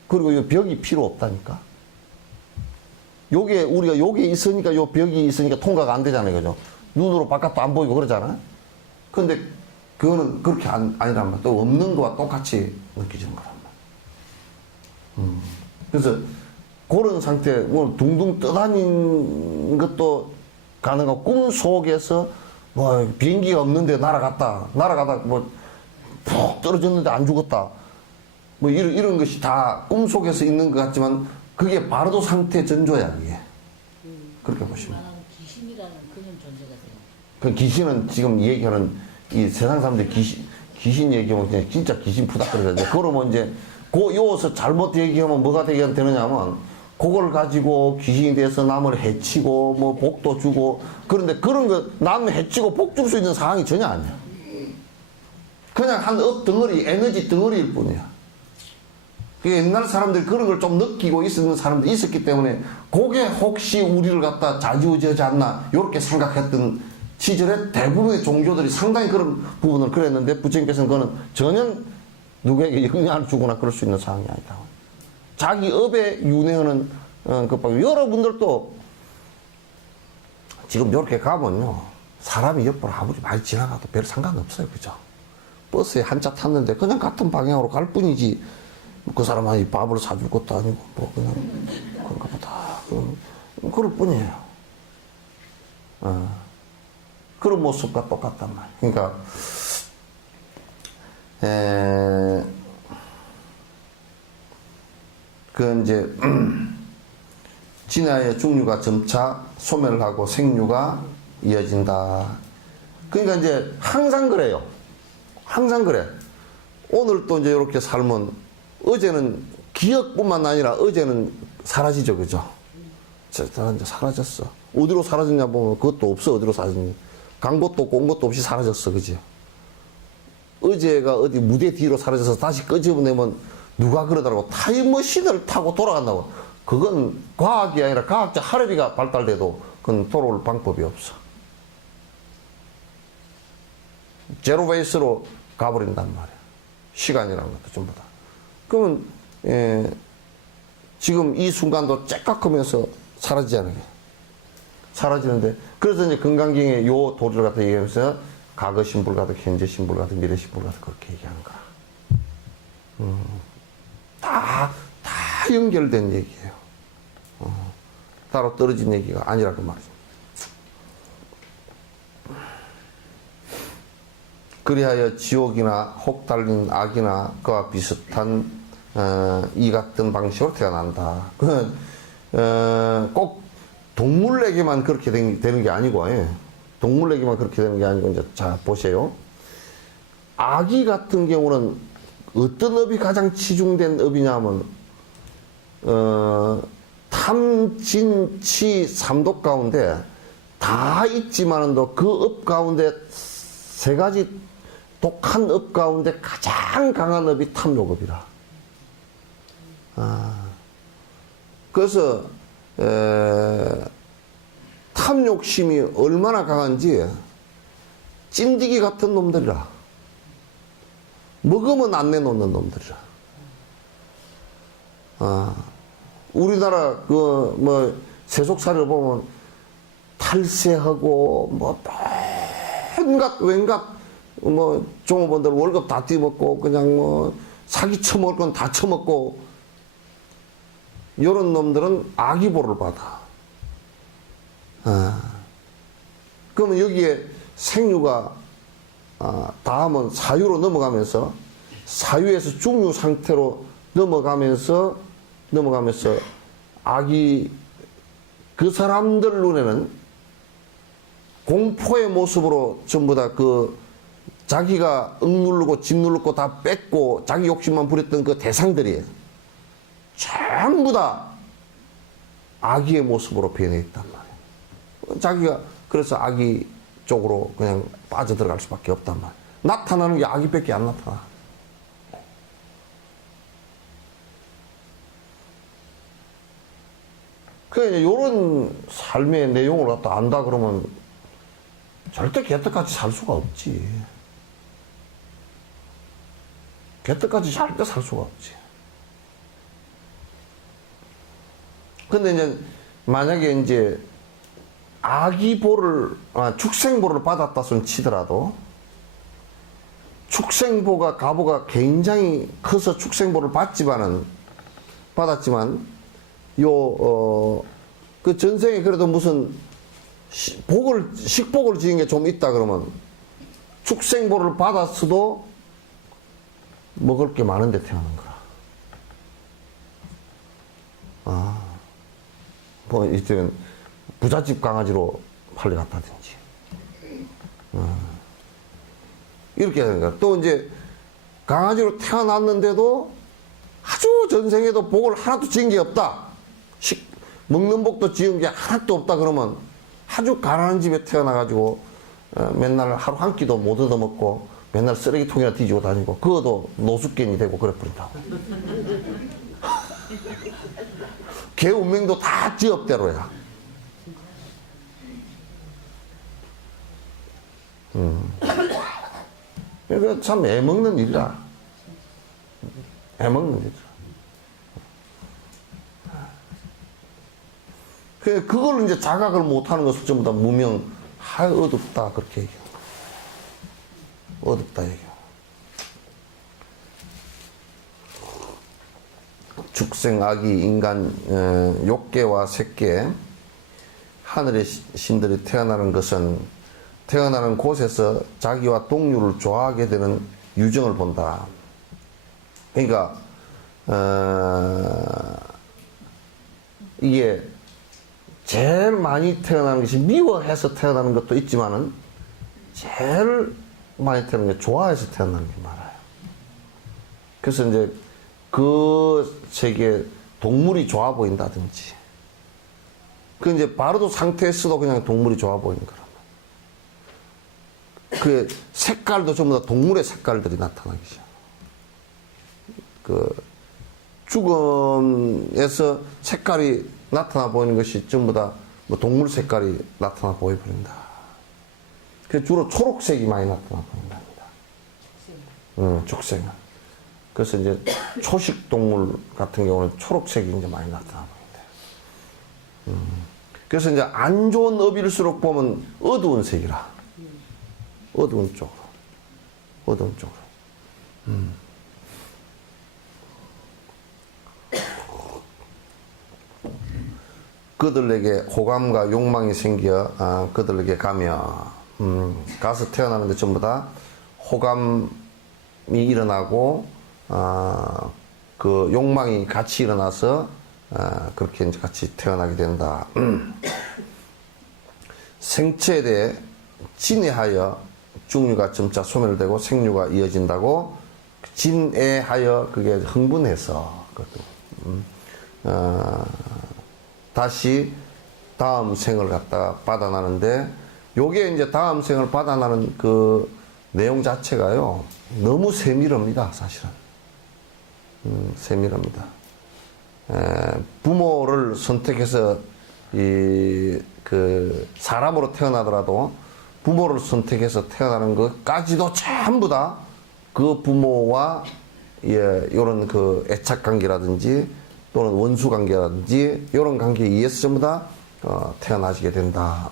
그리고 이 벽이 필요 없다니까. 우리가 여기 있으니까, 요 벽이 있으니까 통과가 안 되잖아요. 그죠? 눈으로 바깥도 안 보이고 그러잖아. 근데 그거는 그렇게 아니란 말이야. 또 없는 거와 똑같이 느껴지는 거란 말이야. 그래서 그런 상태, 뭐 둥둥 떠다니는 것도 가능하고, 꿈 속에서 뭐 비행기가 없는데 날아가다 뭐 푹 떨어졌는데 안 죽었다. 뭐 이런 것이 다 꿈속에서 있는 것 같지만 그게 바로도 상태 전조야, 이게. 그렇게 보시면. 귀신이라는 그런 존재가 돼요. 그 귀신은 지금 얘기하는 이 세상 사람들이 귀신 얘기하면 그냥 진짜 귀신 푸닥거리거든요. 그러면 이제 요서 잘못 얘기하면 뭐가 되느냐면 그걸 가지고 귀신이 돼서 남을 해치고 뭐 복도 주고, 그런데 그런 거 남 해치고 복 줄 수 있는 상황이 전혀 아니야. 그냥 한 덩어리, 에너지 덩어리일 뿐이야. 옛날 사람들이 그런 걸 좀 느끼고 있었는 사람들이 있었기 때문에 그게 혹시 우리를 갖다 좌지우지하지 않나 이렇게 생각했던 시절에 대부분의 종교들이 상당히 그런 부분을 그랬는데, 부처님께서는 그거는 전혀 누구에게 영향을 주거나 그럴 수 있는 상황이 아니다. 자기 업에 윤회하는 것밖에. 여러분들도 지금 이렇게 가면요, 사람이 옆으로 아무리 많이 지나가도 별 상관없어요. 그죠? 버스에 한차 탔는데 그냥 같은 방향으로 갈 뿐이지, 그 사람한테 밥을 사줄 것도 아니고, 뭐, 그냥, 그런가 보다. 그럴 뿐이에요. 그런 모습과 똑같단 말이에요. 그러니까, 이제, 진화의 중류가 점차 소멸을 하고 생류가 이어진다. 그러니까 이제 항상 그래요. 항상 그래. 오늘 또 이제 이렇게 살면, 어제는 기억뿐만 아니라 어제는 사라지죠. 그죠? 이제 사라졌어. 어디로 사라졌냐 보면 그것도 없어. 어디로 사라졌냐. 간 것도 없고 온 것도 없이 사라졌어. 그지? 어제가 어디 무대 뒤로 사라져서 다시 끄집어내면 누가 그러더라고. 타임머신을 타고 돌아간다고. 그건 과학이 아니라 과학자 할애비가 발달돼도 그건 돌아올 방법이 없어. 제로 베이스로 가버린단 말이야. 시간이라는 것도 전부 다. 그러면 지금 이 순간도 째깍하면서 사라지잖아요. 사라지는데, 그래서 이제 건강경에 요 도리를 갖다 얘기하면서 과거 신불 가득, 현재 신불 가득, 미래 신불 가득 그렇게 얘기하는 거야. 다 연결된 얘기예요. 따로 떨어진 얘기가 아니라 그 말이죠. 그리하여 지옥이나 혹 달린 악이나 그와 비슷한 이 같은 방식으로 태어난다. 그건 꼭 동물에게만 그렇게 되는 게 아니고, 동물에게만 그렇게 되는 게 아니고, 이제 자 보세요. 아기 같은 경우는 어떤 업이 가장 치중된 업이냐면 탐진치 삼독 가운데 다 있지만은도 그 업 가운데 세 가지 독한 업 가운데 가장 강한 업이 탐욕업이라. 그래서 탐욕심이 얼마나 강한지 찐디기 같은 놈들이라. 먹으면 안 내놓는 놈들이라. 우리나라 세속사를 보면 탈세하고 온갖 웬갖 종업원들 월급 다 떼먹고 그냥 사기 처먹을 건 다 처먹고 이런 놈들은 아기보를 받아. 그러면 여기에 생유가 다음은 사유로 넘어가면서 사유에서 중유 상태로 넘어가면서 아기 그 사람들 눈에는 공포의 모습으로 전부 다 자기가 억누르고 짓누르고 다 뺏고 자기 욕심만 부렸던 그 대상들이 전부 다 아기의 모습으로 변해 있단 말이에요. 자기가 그래서 아기 쪽으로 그냥 빠져들어갈 수밖에 없단 말이에요. 나타나는 게 아기밖에 안 나타나. 그러니까 이런 삶의 내용을 갖다 안다 그러면 절대 개떡같이 살 수가 없지. 개떡같이 절대 살 수가 없지. 근데 이제 만약에 이제 축생보를 받았다 손 치더라도 축생보가 가보가 굉장히 커서 축생보를 받았지만 그 전생에 그래도 무슨 식복을 지은 게 좀 있다 그러면 축생보를 받았어도 먹을 게 많은데 태어난 거라. 이때는 부잣집 강아지로 팔려갔다든지. 이렇게 되는 거야. 또 이제 강아지로 태어났는데도 아주 전생에도 복을 하나도 지은 게 없다. 먹는 복도 지은 게 하나도 없다 그러면 아주 가난한 집에 태어나가지고 맨날 하루 한 끼도 못 얻어먹고 맨날 쓰레기통이나 뒤지고 다니고 그것도 노숙견이 되고 그래 버린다고. 걔 운명도 다 지업대로야. 그러니까 참 애먹는 일이라. 애먹는 일이라. 그걸 이제 자각을 못하는 것을 전부 다 무명, 어둡다, 그렇게 얘기해요. 어둡다, 얘기해요. 축생아기, 인간, 욕계와 색계, 하늘의 신들이 태어나는 것은 태어나는 곳에서 자기와 동류를 좋아하게 되는 유정을 본다. 그러니까, 이게 제일 많이 태어나는 것이 미워해서 태어나는 것도 있지만은 제일 많이 태어나는 게 좋아해서 태어나는 게 많아요. 그래서 이제 그 세계 동물이 좋아 보인다든지 그 이제 바로도 상태에서도 그냥 동물이 좋아 보이는 거란 말이에요. 그 색깔도 전부 다 동물의 색깔들이 나타나기 시작. 그 죽음에서 색깔이 나타나 보이는 것이 전부 다 뭐 동물 색깔이 나타나 보여버린다. 그 주로 초록색이 많이 나타나 보인답니다. 죽생은. 그래서 이제 초식 동물 같은 경우는 초록색이 이제 많이 나타나 보인다. 그래서 이제 안 좋은 업일수록 보면 어두운 색이라. 어두운 쪽으로. 어두운 쪽으로. 그들에게 호감과 욕망이 생겨 그들에게 가며 가서 태어나는데 전부 다 호감이 일어나고 그 욕망이 같이 일어나서 그렇게 이제 같이 태어나게 된다. 생체에 대해 진해하여 중류가 점자 소멸되고 생류가 이어진다고 진애하여 그게 흥분해서 다시 다음 생을 갖다가 받아나는데 요게 이제 다음 생을 받아나는 그 내용 자체가요 너무 세밀합니다 사실은. 세밀합니다. 부모를 선택해서 그 사람으로 태어나더라도 부모를 선택해서 태어나는 것까지도 전부 다 그 부모와 이런 그 애착 관계라든지 또는 원수 관계라든지 이런 관계에 의해서 전부 다 태어나시게 된다.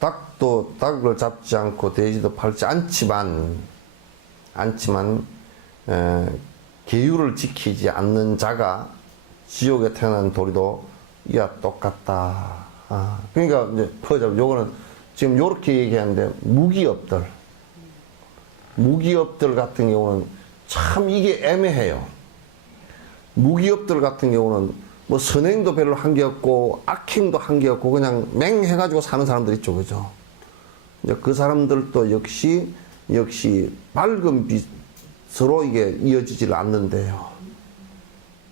닭도 닭을 잡지 않고 돼지도 팔지 않지만 계율을 지키지 않는 자가 지옥에 태어난 도리도 이와 똑같다. 그러니까 이제 퍼자면 요거는 지금 요렇게 얘기하는데 무기업들 같은 경우는 참 이게 애매해요. 무기업들 같은 경우는 뭐 선행도 별로 한 게 없고 악행도 한 게 없고 그냥 맹해가지고 사는 사람들 있죠, 그죠? 이제 그 사람들도 역시 밝은 빛으로 이게 이어지질 않는데요.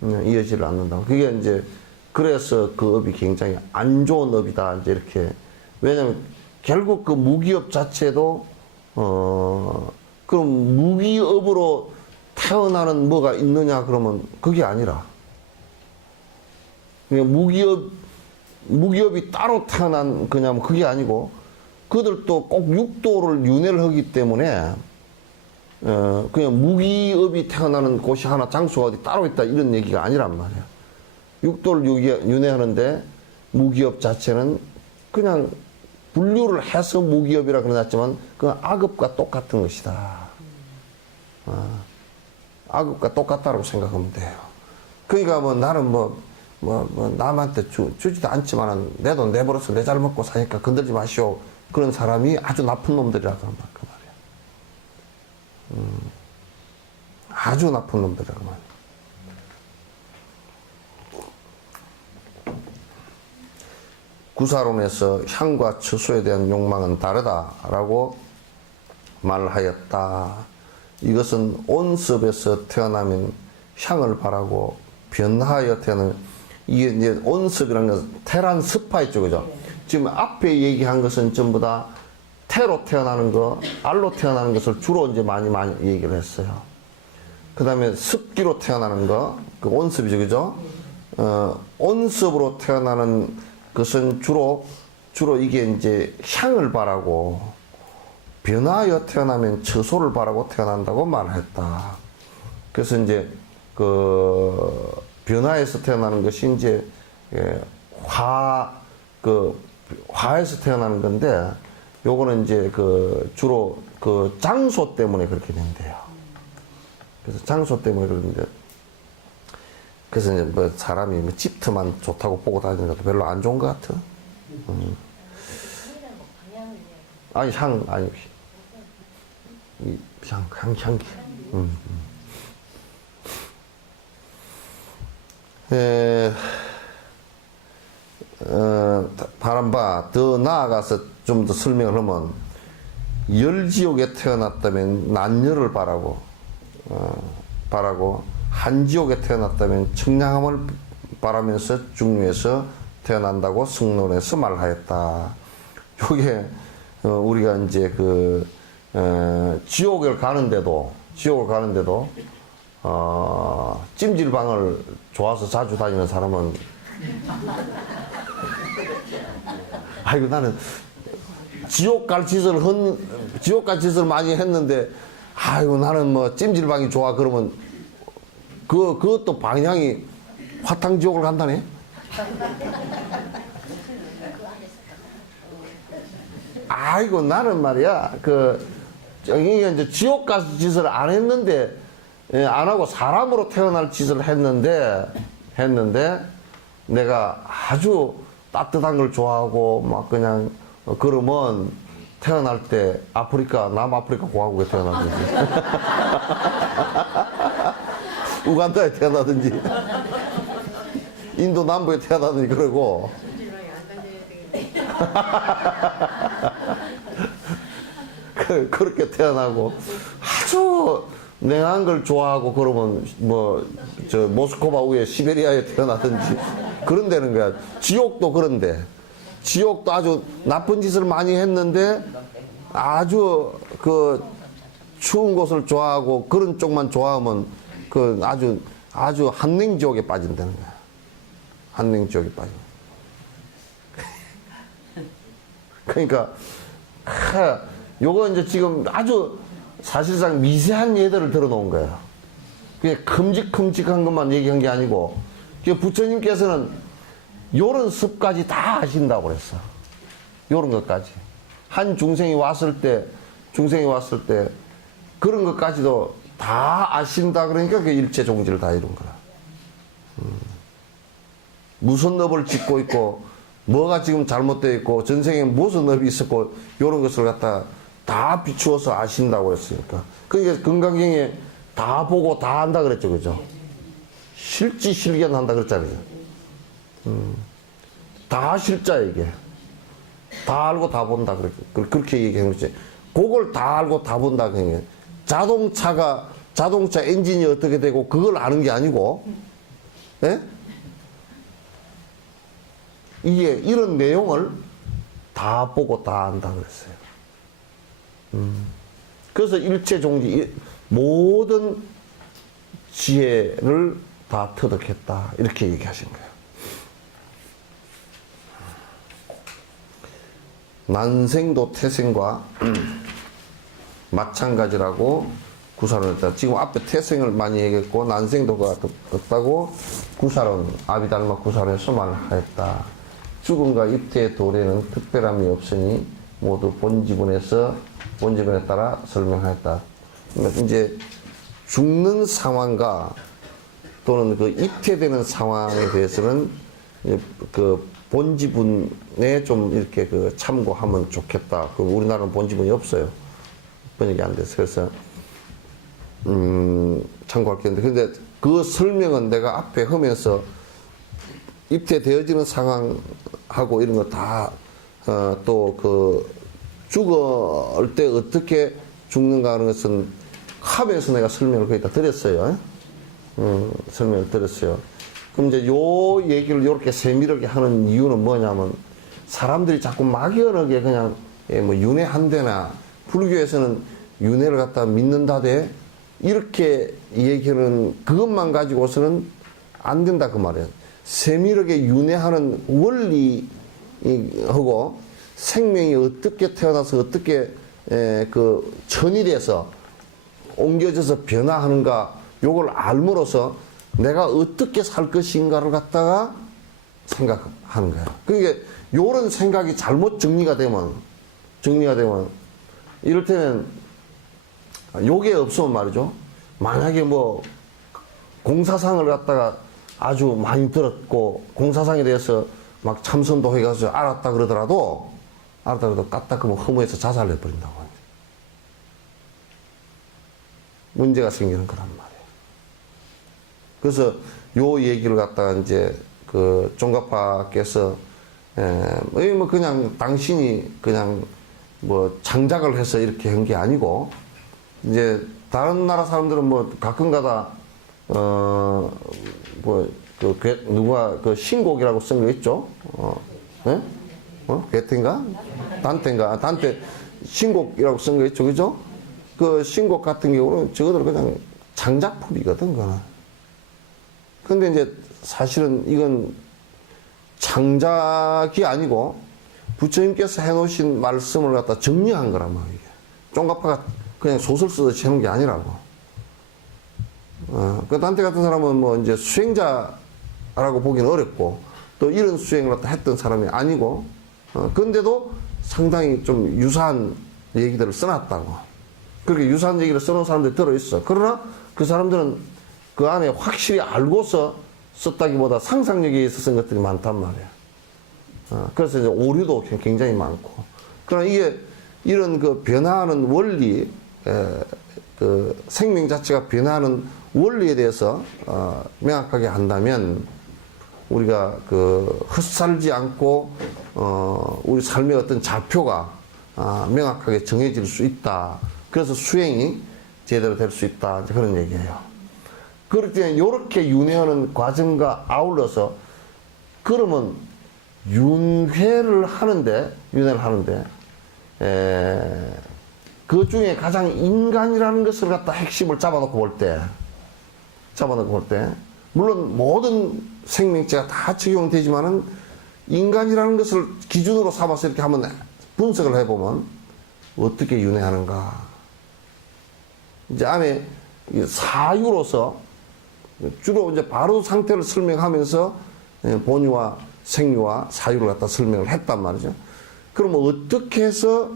이어지질 않는다. 그게 이제 그래서 그 업이 굉장히 안 좋은 업이다. 이제 이렇게 왜냐면 결국 그 무기업 자체도 그럼 무기업으로 태어나는 뭐가 있느냐 그러면 그게 아니라 그냥 무기업이 따로 태어난 그냥 그게 아니고 그들도 꼭 육도를 윤회를 하기 때문에 그냥 무기업이 태어나는 곳이 하나 장소가 어디 따로 있다 이런 얘기가 아니란 말이야. 육도를 윤회하는데 무기업 자체는 그냥 분류를 해서 무기업이라 그러놨지만 그 악업과 똑같은 것이다. 악업과 똑같다고 생각하면 돼요. 그러니까 뭐 나는 뭐 남한테 주지도 않지만은 내 돈 내버려서 내 잘 먹고 사니까 건들지 마시오. 그런 사람이 아주 나쁜 놈들이라 그 말이야. 아주 나쁜 놈들이라 그 말이야. 구사론에서 향과 처소에 대한 욕망은 다르다라고 말하였다. 이것은 온섭에서 태어나면 향을 바라고 변화하여 태어나면 이게 이제 온섭이라는 것은 태란 습화 있죠, 그죠? 지금 앞에 얘기한 것은 전부 다 태로 태어나는 거, 알로 태어나는 것을 주로 이제 많이 얘기를 했어요. 그 다음에 습기로 태어나는 거, 그 온섭이죠, 그죠? 온섭으로 태어나는 그것은 주로 이게 이제 향을 바라고 변화하여 태어나면 처소를 바라고 태어난다고 말했다. 그래서 이제 그 변화에서 태어나는 것이 이제 화에서 태어나는 건데 요거는 이제 그 주로 그 장소 때문에 그렇게 된대요. 그래서 장소 때문에 그러는데 그래서 이제 뭐 사람이 뭐 집트만 좋다고 보고 다니는 것도 별로 안 좋은 것 같아. 아니 향기. 바람바 더 나아가서 좀 더 설명을 하면 열지옥에 태어났다면 난열을 바라고 한지옥에 태어났다면 청량함을 바라면서 중류에서 태어난다고 승론에서 말하였다. 요게 우리가 이제 그 지옥을 가는데도 찜질방을 좋아서 자주 다니는 사람은 아이고 나는 지옥 갈 짓을 많이 했는데 아이고 나는 뭐 찜질방이 좋아 그러면 그것도 방향이 화탕지옥을 간다네. 아이고 나는 말이야 이게 이제 지옥 갈 짓을 안 했는데 안 하고 사람으로 태어날 짓을 했는데 내가 아주 따뜻한 걸 좋아하고 막 그냥 그러면 태어날 때 남아프리카 공화국에 태어나든지 우간다에 태어나든지 인도 남부에 태어나든지 그러고 그렇게 태어나고 아주 냉한 걸 좋아하고 그러면 뭐 저 모스크바 위에 시베리아에 태어나든지 그런 데는 거야. 지옥도 그런데 지옥도 아주 나쁜 짓을 많이 했는데 아주 그 추운 곳을 좋아하고 그런 쪽만 좋아하면 그 아주 한냉지옥에 빠진다는 거야. 한냉지옥에 빠져. 그러니까 요거 이제 지금 아주 사실상 미세한 예들을 들어놓은 거예요. 그게 큼직큼직한 것만 얘기한 게 아니고 부처님께서는 요런 습까지 다 아신다고 그랬어. 요런 것까지. 한 중생이 왔을 때 그런 것까지도 다 아신다 그러니까 그 일체 종지를 다 이룬 거라. 무슨 업을 짓고 있고 뭐가 지금 잘못되어 있고 전생에 무슨 업이 있었고 요런 것을 갖다 다 비추어서 아신다고 했으니까. 그러니까 건강경에 다 보고 다 안다 그랬죠. 그죠? 실지실견한다 그랬잖아요. 다 실자 이게. 다 알고 다 본다 그렇게 얘기한 거지. 그걸 다 알고 다 본다 그게. 자동차 엔진이 어떻게 되고 그걸 아는 게 아니고, 예? 이게 이런 내용을 다 보고 다 안다 그랬어요. 그래서 일체종지 모든 지혜를 다 터득했다 이렇게 얘기하신 거예요. 난생도 태생과 마찬가지라고 구사를 했다. 지금 앞에 태생을 많이 얘기했고 난생도가 없다고 구사론 아비달마 구사론에서 말하였다. 죽음과 입퇴의 도래는 특별함이 없으니 모두 본지분에 따라 설명하였다. 그러니까 이제 죽는 상황과 또는 그 입퇴되는 상황에 대해서는 그 본지분에 좀 이렇게 그 참고하면 좋겠다. 그 우리나라는 본지분이 없어요. 번역이 안 돼서. 그래서 참고할 게 있는데, 근데 그 설명은 내가 앞에 하면서 입퇴되어지는 상황하고 이런 거 다 또 그 죽을 때 어떻게 죽는가 하는 것은 하면서 내가 설명을 거의 다 드렸어요. 설명을 드렸어요. 그럼 이제 요 얘기를 이렇게 세밀하게 하는 이유는 뭐냐면 사람들이 자꾸 막연하게 그냥 뭐 윤회 한 대나 불교에서는 윤회를 갖다 믿는다대 이렇게 얘기하는 그것만 가지고서는 안 된다 그 말이에요. 세밀하게 윤회하는 원리하고 생명이 어떻게 태어나서 어떻게 그 천일에서 옮겨져서 변화하는가 요걸 알므로써 내가 어떻게 살 것인가를 갖다가 생각하는 거야. 그러니까 요런 생각이 잘못 정리가 되면 이를테면 요게 없으면 말이죠. 만약에 뭐 공사상을 갖다가 아주 많이 들었고 공사상에 대해서 막 참선도 해가지고 알았다 그러더라도 까딱하면 허무해서 자살을 해버린다고 하죠. 문제가 생기는 거란 말이에요. 그래서 요 얘기를 갖다가 이제 그 종가파께서 뭐 그냥 당신이 그냥 뭐 창작을 해서 이렇게 한 게 아니고 이제 다른 나라 사람들은 뭐 가끔가다 누가 그 신곡이라고 쓴 거 있죠? 게테인가? 단테 신곡이라고 쓴 거 있죠, 그죠? 그 신곡 같은 경우는 저거들 그냥 창작품이거든, 그거는. 근데 이제 사실은 이건 창작이 아니고 부처님께서 해놓으신 말씀을 갖다 정리한 거란 말이에요. 종가파가 그냥 소설 쓰듯이 해놓은 게 아니라고. 그 단테 같은 사람은 뭐 이제 수행자라고 보기는 어렵고 또 이런 수행을 갖다 했던 사람이 아니고, 근데도 상당히 좀 유사한 얘기들을 써놨다고. 그렇게 유사한 얘기를 써놓은 사람들이 들어있어. 그러나 그 사람들은 그 안에 확실히 알고서 썼다기보다 상상력에 있어 쓴 것들이 많단 말이야. 그래서 이제 오류도 굉장히 많고. 그러나 이게 이런 그 변화하는 원리, 그 생명 자체가 변화하는 원리에 대해서 명확하게 한다면 우리가 그 헛살지 않고 우리 삶의 어떤 좌표가 명확하게 정해질 수 있다. 그래서 수행이 제대로 될 수 있다. 그런 얘기예요. 그렇기 때문에 이렇게 윤회하는 과정과 아울러서 그러면 윤회를 하는데 그 중에 가장 인간이라는 것을 갖다 핵심을 잡아놓고 볼 때 물론 모든 생명체가 다 적용되지만은 인간이라는 것을 기준으로 삼아서 이렇게 한번 분석을 해보면 어떻게 윤회하는가. 이제 안에 사유로서 주로 이제 바로 상태를 설명하면서 본유와 생유와 사유를 갖다 설명을 했단 말이죠. 그러면 어떻게 해서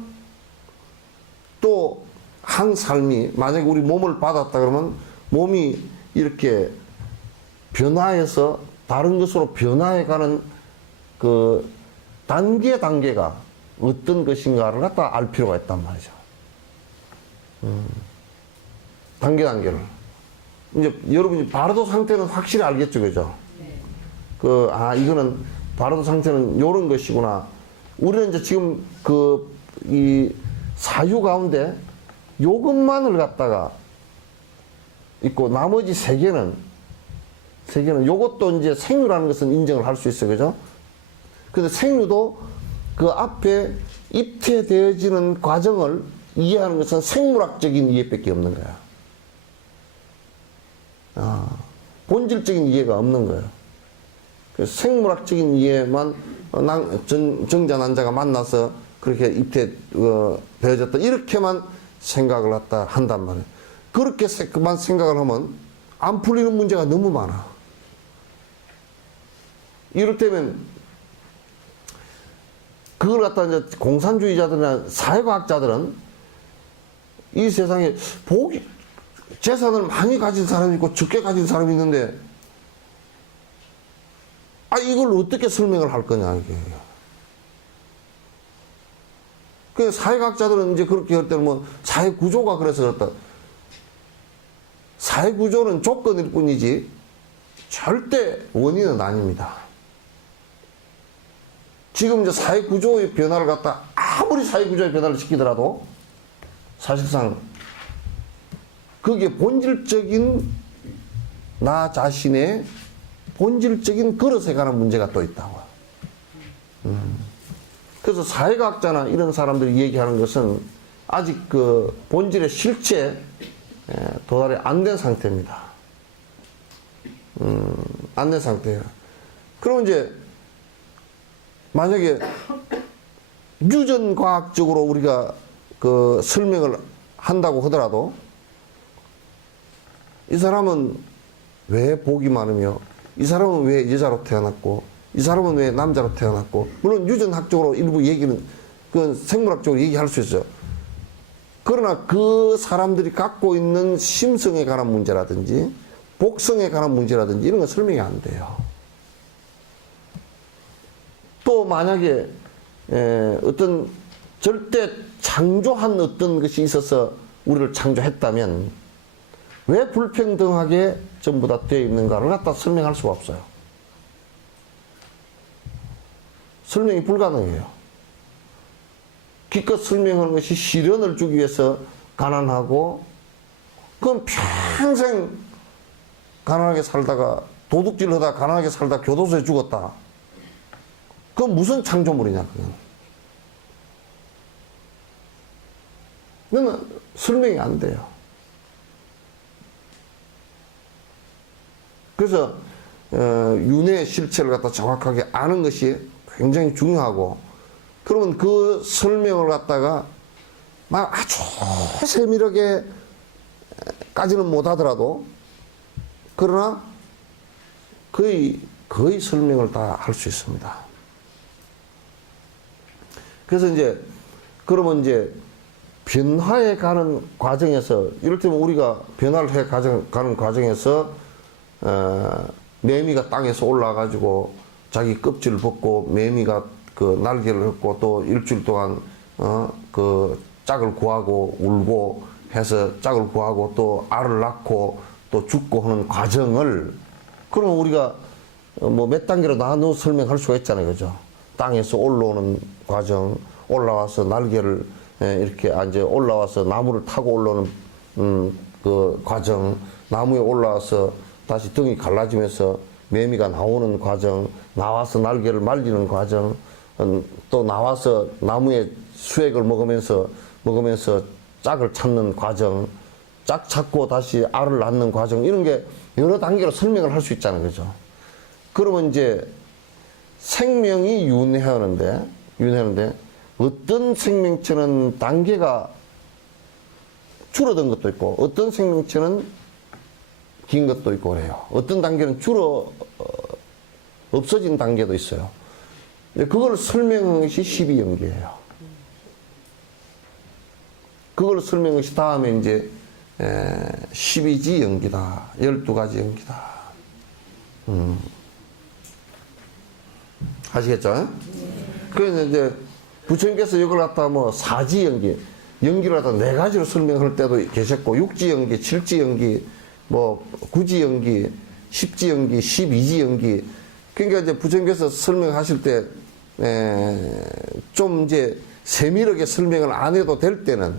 또 한 삶이 만약에 우리 몸을 받았다 그러면 몸이 이렇게 변화해서 다른 것으로 변화해가는 그 단계가 어떤 것인가를 갖다 알 필요가 있단 말이죠. 단계를. 이제 여러분이 바르도 상태는 확실히 알겠죠, 그죠? 이거는 바르도 상태는 요런 것이구나. 우리는 이제 지금 이 사유 가운데 요것만을 갖다가 있고 나머지 세 개는 요것도 이제 생유라는 것은 인정을 할 수 있어요. 그죠? 근데 생유도 그 앞에 입퇴되어지는 과정을 이해하는 것은 생물학적인 이해밖에 없는 거야. 본질적인 이해가 없는 거예요. 그 생물학적인 이해만 정자 난자가 만나서 그렇게 입퇴되어졌다 이렇게만 생각을 갖다 한단 말이에요. 그렇게만 생각을 하면 안 풀리는 문제가 너무 많아. 이를테면 그걸 갖다 이제 공산주의자들이나 사회과학자들은 이 세상에 재산을 많이 가진 사람이 있고 적게 가진 사람이 있는데 이걸 어떻게 설명을 할 거냐 이게. 그 사회학자들은 이제 그렇게 할 때는 뭐 사회 구조가 그래서 그렇다. 사회 구조는 조건일 뿐이지 절대 원인은 아닙니다. 지금 이제 사회 구조의 변화를 갖다 아무리 사회 구조의 변화를 시키더라도 사실상 거기에 본질적인 나 자신의 본질적인 그릇에 관한 문제가 또 있다고. 그래서 사회과학자나 이런 사람들이 얘기하는 것은 아직 그 본질의 실체에 도달이 안 된 상태입니다. 안 된 상태예요. 그럼 이제 만약에 유전과학적으로 우리가 그 설명을 한다고 하더라도 이 사람은 왜 복이 많으며 이 사람은 왜 여자로 태어났고 이 사람은 왜 남자로 태어났고 물론 유전학적으로 일부 얘기는 그 생물학적으로 얘기할 수 있어요. 그러나 그 사람들이 갖고 있는 심성에 관한 문제라든지 복성에 관한 문제라든지 이런 건 설명이 안 돼요. 또 만약에 어떤 절대 창조한 어떤 것이 있어서 우리를 창조했다면 왜 불평등하게 전부 다 되어 있는가를 갖다 설명할 수가 없어요. 설명이 불가능해요. 기껏 설명하는 것이 시련을 주기 위해서 가난하고 그건 평생 가난하게 살다가 도둑질 하다가 가난하게 살다가 교도소에 죽었다. 그건 무슨 창조물이냐 그건. 그건 설명이 안 돼요. 그래서 윤회의 실체를 갖다 정확하게 아는 것이 굉장히 중요하고 그러면 그 설명을 갖다가 막 아주 세밀하게 까지는 못하더라도 그러나 거의 설명을 다 할 수 있습니다. 그래서 그러면 변화해 가는 과정에서 이를테면 우리가 변화를 해 가는 과정에서 매미가 땅에서 올라가지고 자기 껍질을 벗고 매미가 그 날개를 흩고 또 일주일 동안 그 짝을 구하고 울고 해서 짝을 구하고 또 알을 낳고 또 죽고 하는 과정을 그러면 우리가 뭐 몇 단계로 나눠 설명할 수가 있잖아요. 그죠? 땅에서 올라오는 과정, 올라와서 날개를 이렇게 이제 올라와서 나무를 타고 올라오는 그 과정, 나무에 올라와서 다시 등이 갈라지면서 매미가 나오는 과정, 나와서 날개를 말리는 과정, 또 나와서 나무에 수액을 먹으면서 짝을 찾는 과정, 짝 찾고 다시 알을 낳는 과정, 이런 게 여러 단계로 설명을 할 수 있잖아요. 그죠? 그러면 이제 생명이 윤회하는데 어떤 생명체는 단계가 줄어든 것도 있고 어떤 생명체는 긴 것도 있고 그래요. 어떤 단계는 없어진 단계도 있어요. 그걸 설명한 것이 12연기예요. 그걸 설명한 것이 다음에 이제 12지 연기다. 12가지 연기다. 아시겠죠? 그래서 이제 부처님께서 이걸 갖다 뭐 4지 연기, 연기를 갖다 4가지로 설명할 때도 계셨고, 6지 연기, 7지 연기, 뭐 9지 연기, 10지 연기, 12지 연기. 그러니까 이제 부처님께서 설명하실 때 좀 이제 세밀하게 설명을 안 해도 될 때는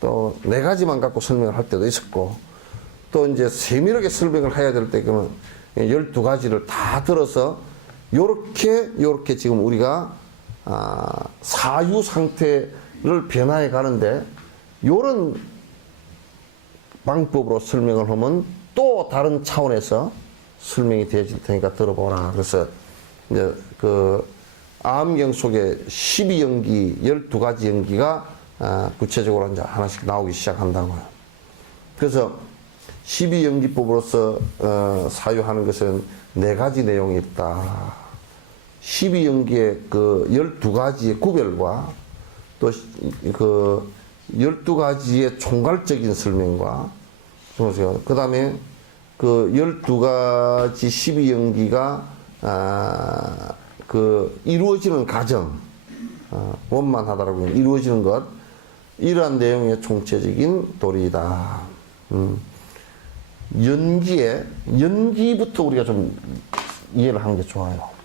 또 4가지만 갖고 설명을 할 때도 있었고, 또 이제 세밀하게 설명을 해야 될 때 그러면 12가지를 다 들어서 요렇게 지금 우리가 사유 상태를 변화해 가는데, 요런 방법으로 설명을 하면 또 다른 차원에서 설명이 되어질 테니까 들어보라. 그래서 이제 그 암경 속에 12연기, 12가지 연기가 구체적으로 이제 하나씩 나오기 시작한다고요. 그래서 12연기법으로서 사유하는 것은 4가지 내용이 있다. 12연기의 그 12가지의 구별과 또 그 12가지의 총괄적인 설명과, 그 다음에 그 12가지 12연기가 그 이루어지는 과정, 원만하다라고 이루어지는 것, 이러한 내용의 총체적인 도리이다. 연기부터 우리가 좀 이해를 하는 게 좋아요.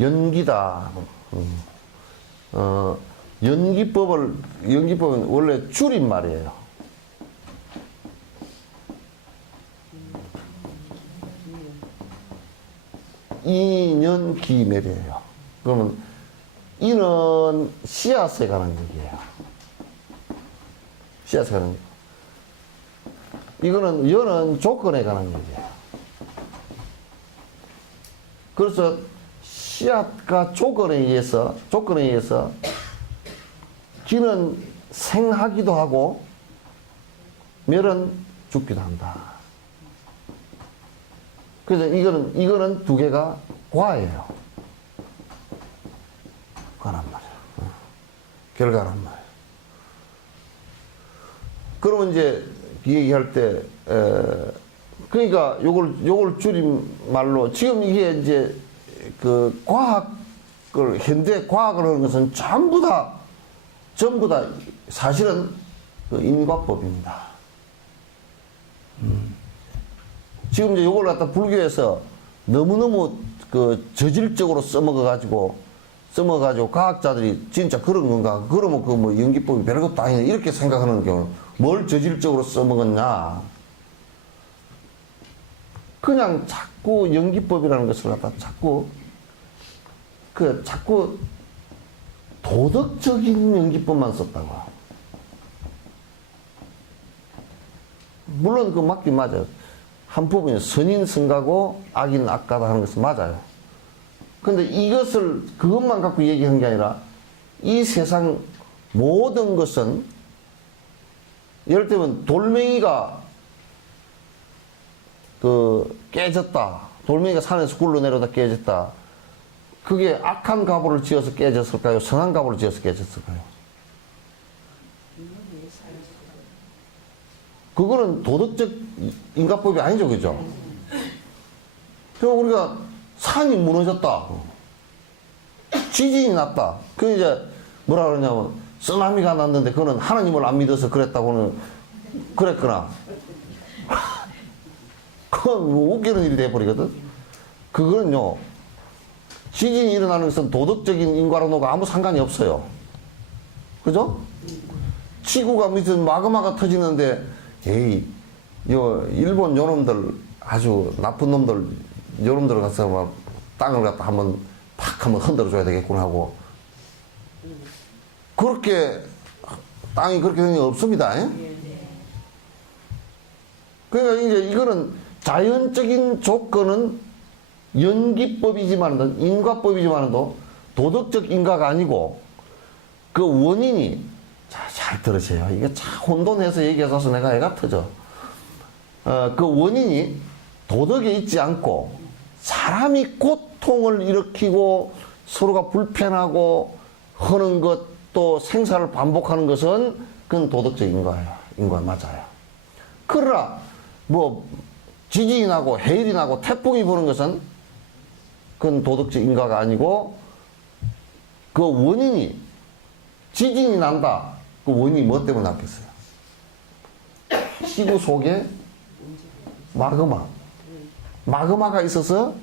연기다. 연기법은 원래 줄임말이에요. 이년기멸이에요. 그러면 이는 씨앗에 관한 얘기예요. 씨앗에 관한 얘기. 이거는 여는 조건에 관한 얘기예요. 그래서 씨앗과 조건에 의해서 기는 생하기도 하고 멸은 죽기도 한다. 그래서 이거는 두 개가 과예요. 과란 말이에요. 결과란 말이에요. 그러면 이제 얘기할 때 그러니까 요걸 줄임말로, 지금 이게 이제 그 현대 과학을 하는 것은 전부 다 사실은 그 인과법입니다. 지금 이제 요걸 갖다 불교에서 너무너무 그 저질적으로 써먹어가지고 과학자들이 진짜 그런 건가? 그러면 그 뭐 연기법이 별것도 아니네, 이렇게 생각하는 경우, 뭘 저질적으로 써먹었냐? 그냥 자꾸 연기법이라는 것을 갖다 자꾸 도덕적인 연기법만 썼다고. 물론 그 맞긴 맞아요. 한 부분이 선인 선가고 악인 악가다 하는 것은 맞아요. 근데 그것만 갖고 얘기한 게 아니라 이 세상 모든 것은, 예를 들면 돌멩이가 깨졌다. 돌멩이가 산에서 굴러내려다 깨졌다. 그게 악한 가보를 지어서 깨졌을까요? 선한 가보를 지어서 깨졌을까요? 그거는 도덕적 인가법이 아니죠, 그죠? 그래서 우리가 산이 무너졌다. 지진이 났다. 그 이제 뭐라 그러냐면 쓰나미가 났는데 그거는 하나님을 안 믿어서 그랬다고는 그랬거나 그건 뭐 웃기는 일이 돼버리거든. 그거는요 지진이 일어나는 것은 도덕적인 인과론하고 아무 상관이 없어요. 그죠? 지구가 무슨 마그마가 터지는데 에이 요 일본 요놈들 아주 나쁜 놈들 요놈들 가서 막 땅을 갖다 한번 팍 한번 흔들어 줘야 되겠구나 하고 그렇게 땅이 그렇게 되는 게 없습니다. 그러니까 이제 이거는 자연적인 조건은 연기법이지만 인과법이지만도 도덕적 인과가 아니고 그 원인이 잘 들으세요. 이게 참 혼돈해서 얘기해서 내가 애가 터져. 그 원인이 도덕에 있지 않고 사람이 고통을 일으키고 서로가 불편하고 하는 것 또 생사를 반복하는 것은 그건 도덕적 인과예요. 인과 맞아요. 그러나 뭐 지진이 나고 해일이 나고 태풍이 부는 것은 그건 도덕적 인과가 아니고 그 원인이 지진이 난다. 그 원인이 뭐 때문에 났겠어요? 지구 속에 마그마가 있어서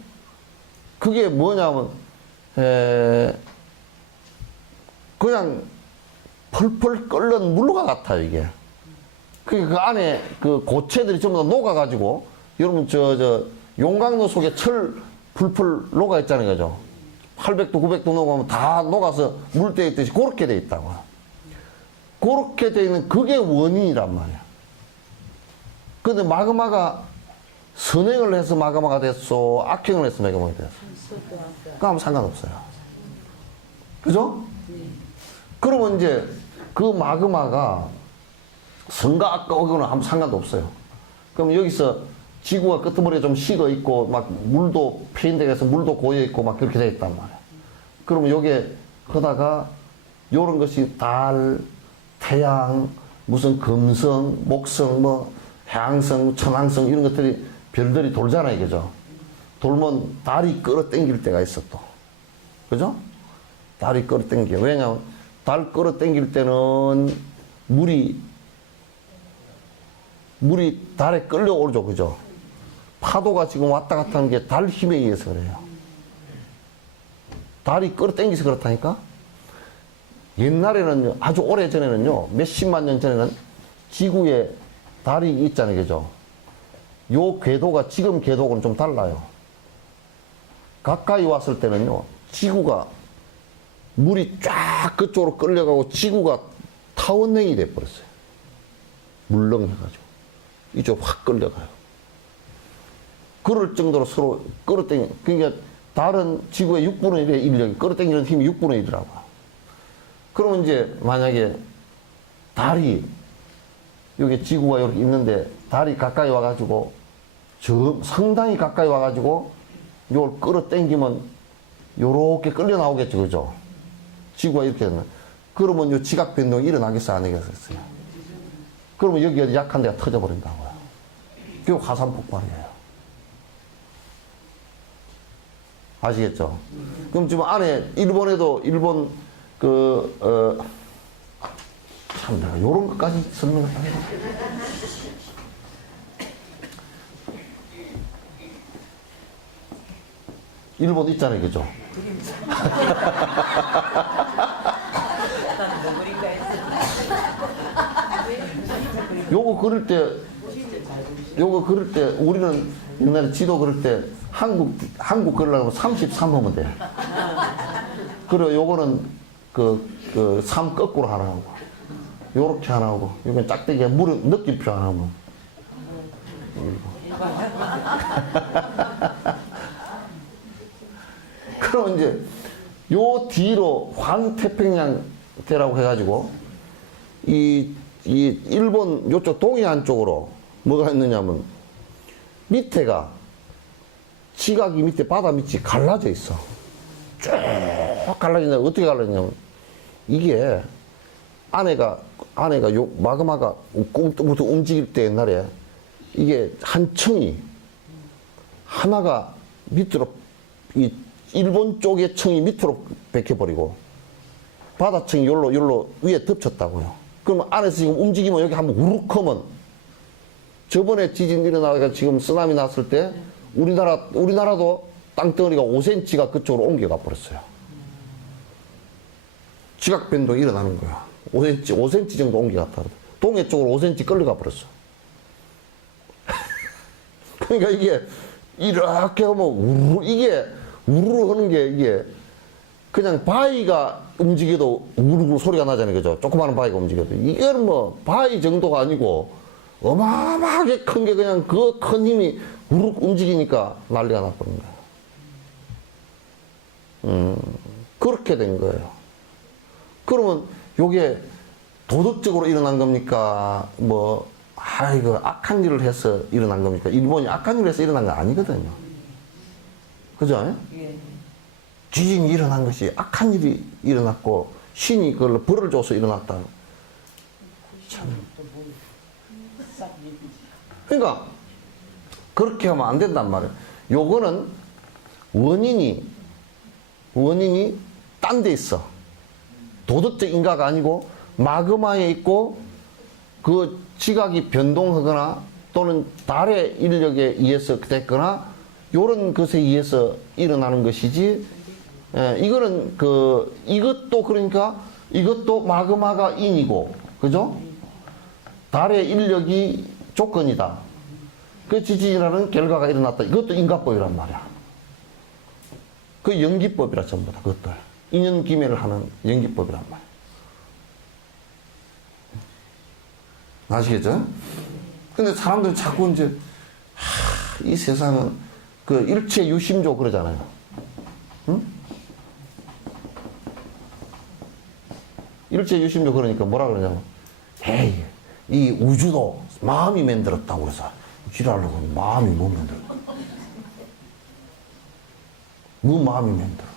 그게 뭐냐면 그냥 펄펄 끓는 물과 같아요, 이게. 그 안에 그 고체들이 전부 다 녹아가지고, 여러분, 용광로 속에 철 풀풀 녹아 있잖아요, 그죠? 800도, 900도 녹으면 다 녹아서 물때에 있듯이 그렇게 돼 있다고. 그렇게 돼 있는 그게 원인이란 말이야. 근데 마그마가 선행을 해서 마그마가 됐어, 악행을 해서 마그마가 됐어. 그거 아무 상관없어요. 그죠? 그러면 이제 그 마그마가 선과 악과 어거는 아무 상관도 없어요. 그럼 여기서 지구가 끄트머리에 좀 식어 있고 막 물도 패인되어서 물도 고여 있고 막 그렇게 돼 있단 말이야. 그러면 요게 하다가 요런 것이 달, 태양, 무슨 금성, 목성, 뭐 해왕성, 천왕성 이런 것들이 별들이 돌잖아요, 그죠? 돌면 달이 끌어당길 때가 있어 또, 그죠? 달이 끌어당겨. 왜냐면 달 끌어당길 때는 물이 달에 끌려오르죠, 그죠? 파도가 지금 왔다 갔다 하는 게 달 힘에 의해서 그래요. 달이 끌어당겨서 그렇다니까? 옛날에는, 아주 오래 전에는요, 몇십만 년 전에는 지구에 달이 있잖아요, 그죠? 요 궤도가 지금 궤도하고는 좀 달라요. 가까이 왔을 때는요, 지구가 물이 쫙 그쪽으로 끌려가고 지구가 타원냉이 돼버렸어요. 물렁해가지고. 이쪽 확 끌려가요. 그럴 정도로 서로 끌어당겨. 그러니까 달은 지구의 6분의 1의 인력이 끌어당기는 힘이 6분의 1이라고. 그러면 이제 만약에 달이 여기 지구가 이렇게 있는데 달이 가까이 와가지고 상당히 가까이 와가지고 이걸 끌어당기면 요렇게 끌려 나오겠죠, 그죠? 지구가 이렇게 되면 그러면 요 지각 변동이 일어나겠어요, 안 하겠어요? 그러면 여기 약한 데가 터져버린다고요. 그게 화산 폭발이에요. 아시겠죠? 그럼 지금 안에 일본에도 일본 참 내가 요런 것까지 설명을 하네. 일본 있잖아요, 그죠? 요거 그릴 때 우리는 옛날에 지도 그릴 때 한국 그리려면 33하면 돼. 그리고 요거는 그 3 거꾸로 하나 하고 요렇게 하나 하고 이건 짝대기에 무릎 느낌표 하나 하면 그럼 이제 요 뒤로 환태평양대라고 해가지고 이 일본 요쪽 동해안 쪽으로 뭐가 있느냐면 밑에가 지각이 밑에 바다 밑이 갈라져 있어. 쭉 갈라진다. 어떻게 갈라지냐면 이게 아내가 요 마그마가 꿈부터 움직일 때 옛날에 이게 한 층이 하나가 밑으로 이 일본 쪽의 층이 밑으로 베껴버리고 바다층이 요로 위에 덮쳤다고요. 그러면 안에서 지금 움직이면 여기 한번 우룩 하면 저번에 지진 일어나가 지금 쓰나미 났을 때 우리나라도 땅덩어리가 5cm가 그쪽으로 옮겨가 버렸어요. 지각 변동이 일어나는 거야. 5cm 정도 옮겨갔다. 동해 쪽으로 5cm 끌려가 버렸어. 그러니까 이게 이렇게 하면 이게 우르르 하는 게 이게 그냥 바위가 움직여도 우르르 소리가 나잖아요. 그죠? 조그마한 바위가 움직여도. 이건 뭐 바위 정도가 아니고 어마어마하게 큰 게 그냥 그 큰 힘이 우르르 움직이니까 난리가 나버린 거예요. 그렇게 된 거예요. 그러면 요게 도덕적으로 일어난 겁니까? 뭐, 아이고, 악한 일을 해서 일어난 겁니까? 일본이 악한 일을 해서 일어난 거 아니거든요. 그죠? 예. 지진이 일어난 것이 악한 일이 일어났고, 신이 그걸 벌을 줘서 일어났다. 참. 그러니까, 그렇게 하면 안 된단 말이에요. 요거는 원인이 딴 데 있어. 도덕적 인가가 아니고, 마그마에 있고, 그 지각이 변동하거나, 또는 달의 인력에 의해서 됐거나, 요런 것에 의해서 일어나는 것이지, 이거는 이것도 그러니까, 이것도 마그마가 인이고, 그죠? 달의 인력이 조건이다. 그 지진이라는 결과가 일어났다. 이것도 인과법이란 말이야. 그 연기법이라 전부 다, 그것들. 인연기매를 하는 연기법이란 말이야. 아시겠죠? 근데 사람들은 자꾸 이제, 이 세상은 그 일체 유심조 그러잖아요. 응? 일체 유심조 그러니까 뭐라 그러냐면, 에이, 이 우주도 마음이 만들었다고 해서, 지랄하고 마음이 못 만들어. 뭐 마음이 만들어.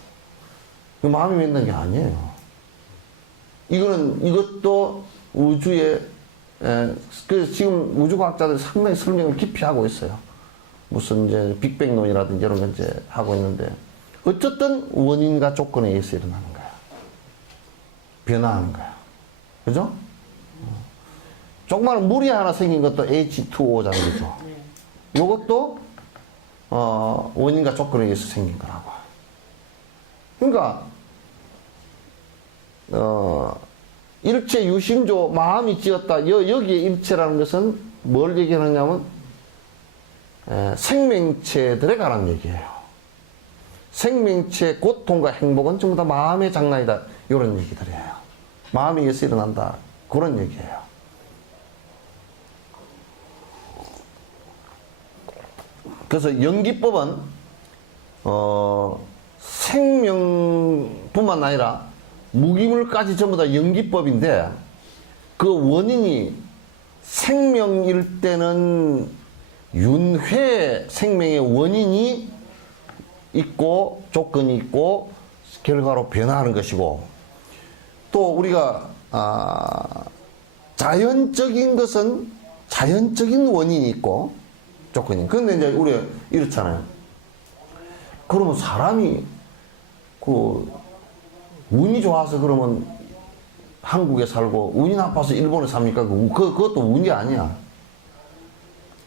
그 마음이 만든 게 아니에요. 이것도 우주의, 그래서 지금 우주과학자들이 상당히 설명을 깊이 하고 있어요. 무슨 이제 빅뱅론이라든지 이런 거 이제 하고 있는데, 어쨌든 원인과 조건에 의해서 일어나는 거야. 변화하는 거야. 그죠? 조그마한 물이 하나 생긴 것도 H2O잖아요. 그죠? 요것도, 원인과 조건에 의해서 생긴 거라고. 그러니까, 일체 유심조 마음이 찌었다. 여기에 일체라는 것은 뭘 얘기하느냐면, 생명체들에 관한 얘기예요. 생명체의 고통과 행복은 전부 다 마음의 장난이다. 이런 얘기들이에요. 마음에 의해서 일어난다. 그런 얘기예요. 그래서 연기법은 생명뿐만 아니라 무기물까지 전부 다 연기법인데, 그 원인이 생명일 때는 윤회 생명의 원인이 있고 조건이 있고 결과로 변화하는 것이고, 또 우리가 자연적인 것은 자연적인 원인이 있고 조건이. 근데 이제 우리가 이렇잖아요. 그러면 사람이 운이 좋아서 그러면 한국에 살고 운이 나빠서 일본에 삽니까? 그것도 운이 아니야.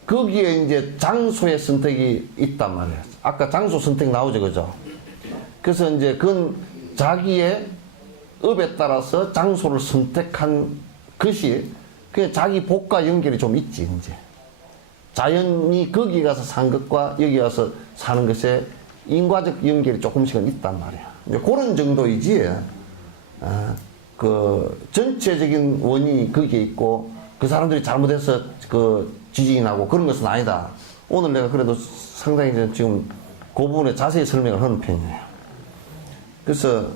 거기에 이제 장소의 선택이 있단 말이에요. 아까 장소 선택 나오죠, 그죠? 그래서 이제 그건 자기의 업에 따라서 장소를 선택한 것이 그 자기 복과 연결이 좀 있지, 이제. 자연이 거기 가서 산 것과 여기 가서 사는 것에 인과적 연결이 조금씩은 있단 말이야. 이제 그런 정도이지, 그 전체적인 원인이 거기에 있고 그 사람들이 잘못해서 그 지진이 나고 그런 것은 아니다. 오늘 내가 그래도 상당히 지금 그 부분에 자세히 설명을 하는 편이에요. 그래서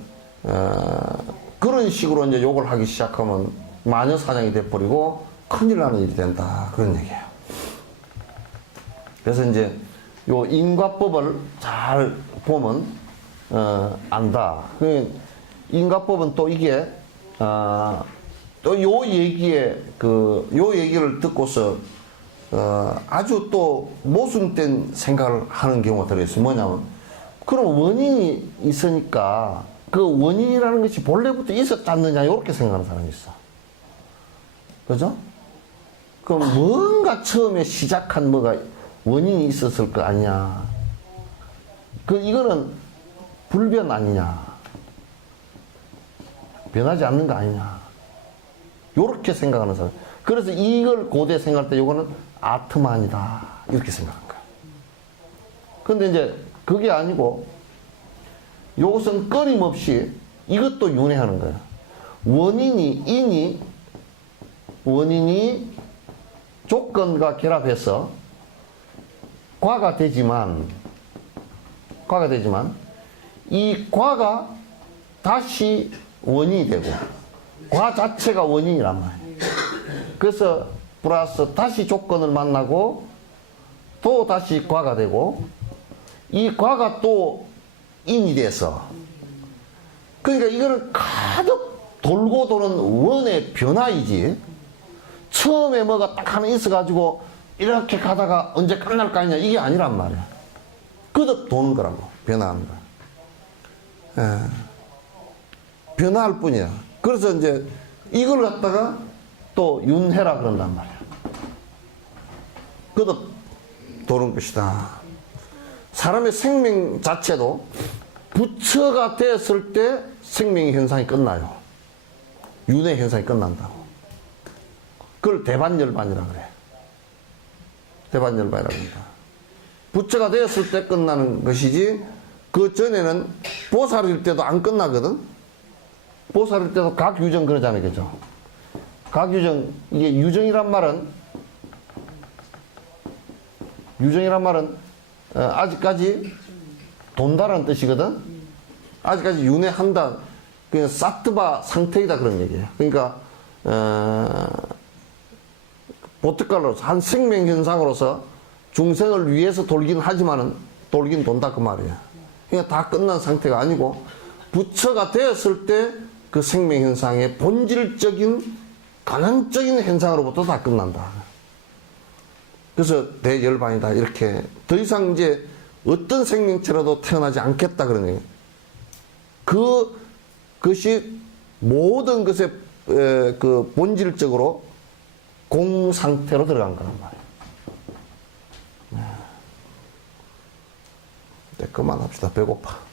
그런 식으로 이제 욕을 하기 시작하면 마녀 사냥이 돼버리고 큰일 나는 일이 된다. 그런 얘기예요. 그래서 이제 요 인과법을 잘 보면 안다. 인과법은 또 이게 또 요 얘기에 요 얘기를 듣고서 아주 또 모순된 생각을 하는 경우가 들어있어요. 뭐냐면 그럼 원인이 있으니까 그 원인이라는 것이 본래부터 있었지 않느냐 이렇게 생각하는 사람이 있어. 그죠? 그럼 뭔가 처음에 시작한 뭐가 원인이 있었을 거 아니냐. 이거는 불변 아니냐. 변하지 않는 거 아니냐. 요렇게 생각하는 사람. 그래서 이걸 고대 생각할 때 요거는 아트만이다. 이렇게 생각한 거야. 근데 이제 그게 아니고 요것은 끊임없이 이것도 윤회하는 거야. 원인이 조건과 결합해서 과가 되지만 이 과가 다시 원인이 되고 과 자체가 원인이란 말이에요. 그래서 플러스 다시 조건을 만나고 또 다시 과가 되고 이 과가 또 인이 돼서 그러니까 이거는 가득 돌고 도는 원의 변화이지 처음에 뭐가 딱 하나 있어가지고 이렇게 가다가 언제 끝날 거 아니냐 이게 아니란 말이야. 거듭 도는 거라고. 변화하는 거야. 변화할 뿐이야. 그래서 이제 이걸 갖다가 또 윤회라 그런단 말이야. 거듭 도는 것이다. 사람의 생명 자체도 부처가 됐을 때 생명의 현상이 끝나요. 윤회 현상이 끝난다고. 그걸 대반열반이라 그래. 대반열반이라고 합니다. 부처가 되었을 때 끝나는 것이지 그 전에는 보살일 때도 안 끝나거든. 보살일 때도 각유정 그러잖아요. 그죠? 각유정, 이게 유정이란 말은 아직까지 돈다라는 뜻이거든. 아직까지 윤회한다. 그냥 사트바 상태이다 그런 얘기예요. 그러니까 보트갈로 한 생명 현상으로서 중생을 위해서 돌긴 하지만은 돌긴 돈다 그 말이야. 그러니까 다 끝난 상태가 아니고 부처가 되었을 때 그 생명 현상의 본질적인 간헐적인 현상으로부터 다 끝난다. 그래서 대열반이다 이렇게 더 이상 이제 어떤 생명체라도 태어나지 않겠다 그런 얘기. 그것이 모든 것의 그 본질적으로 공 상태로 들어간 거란 말이에요. 네, 그만합시다. 배고파.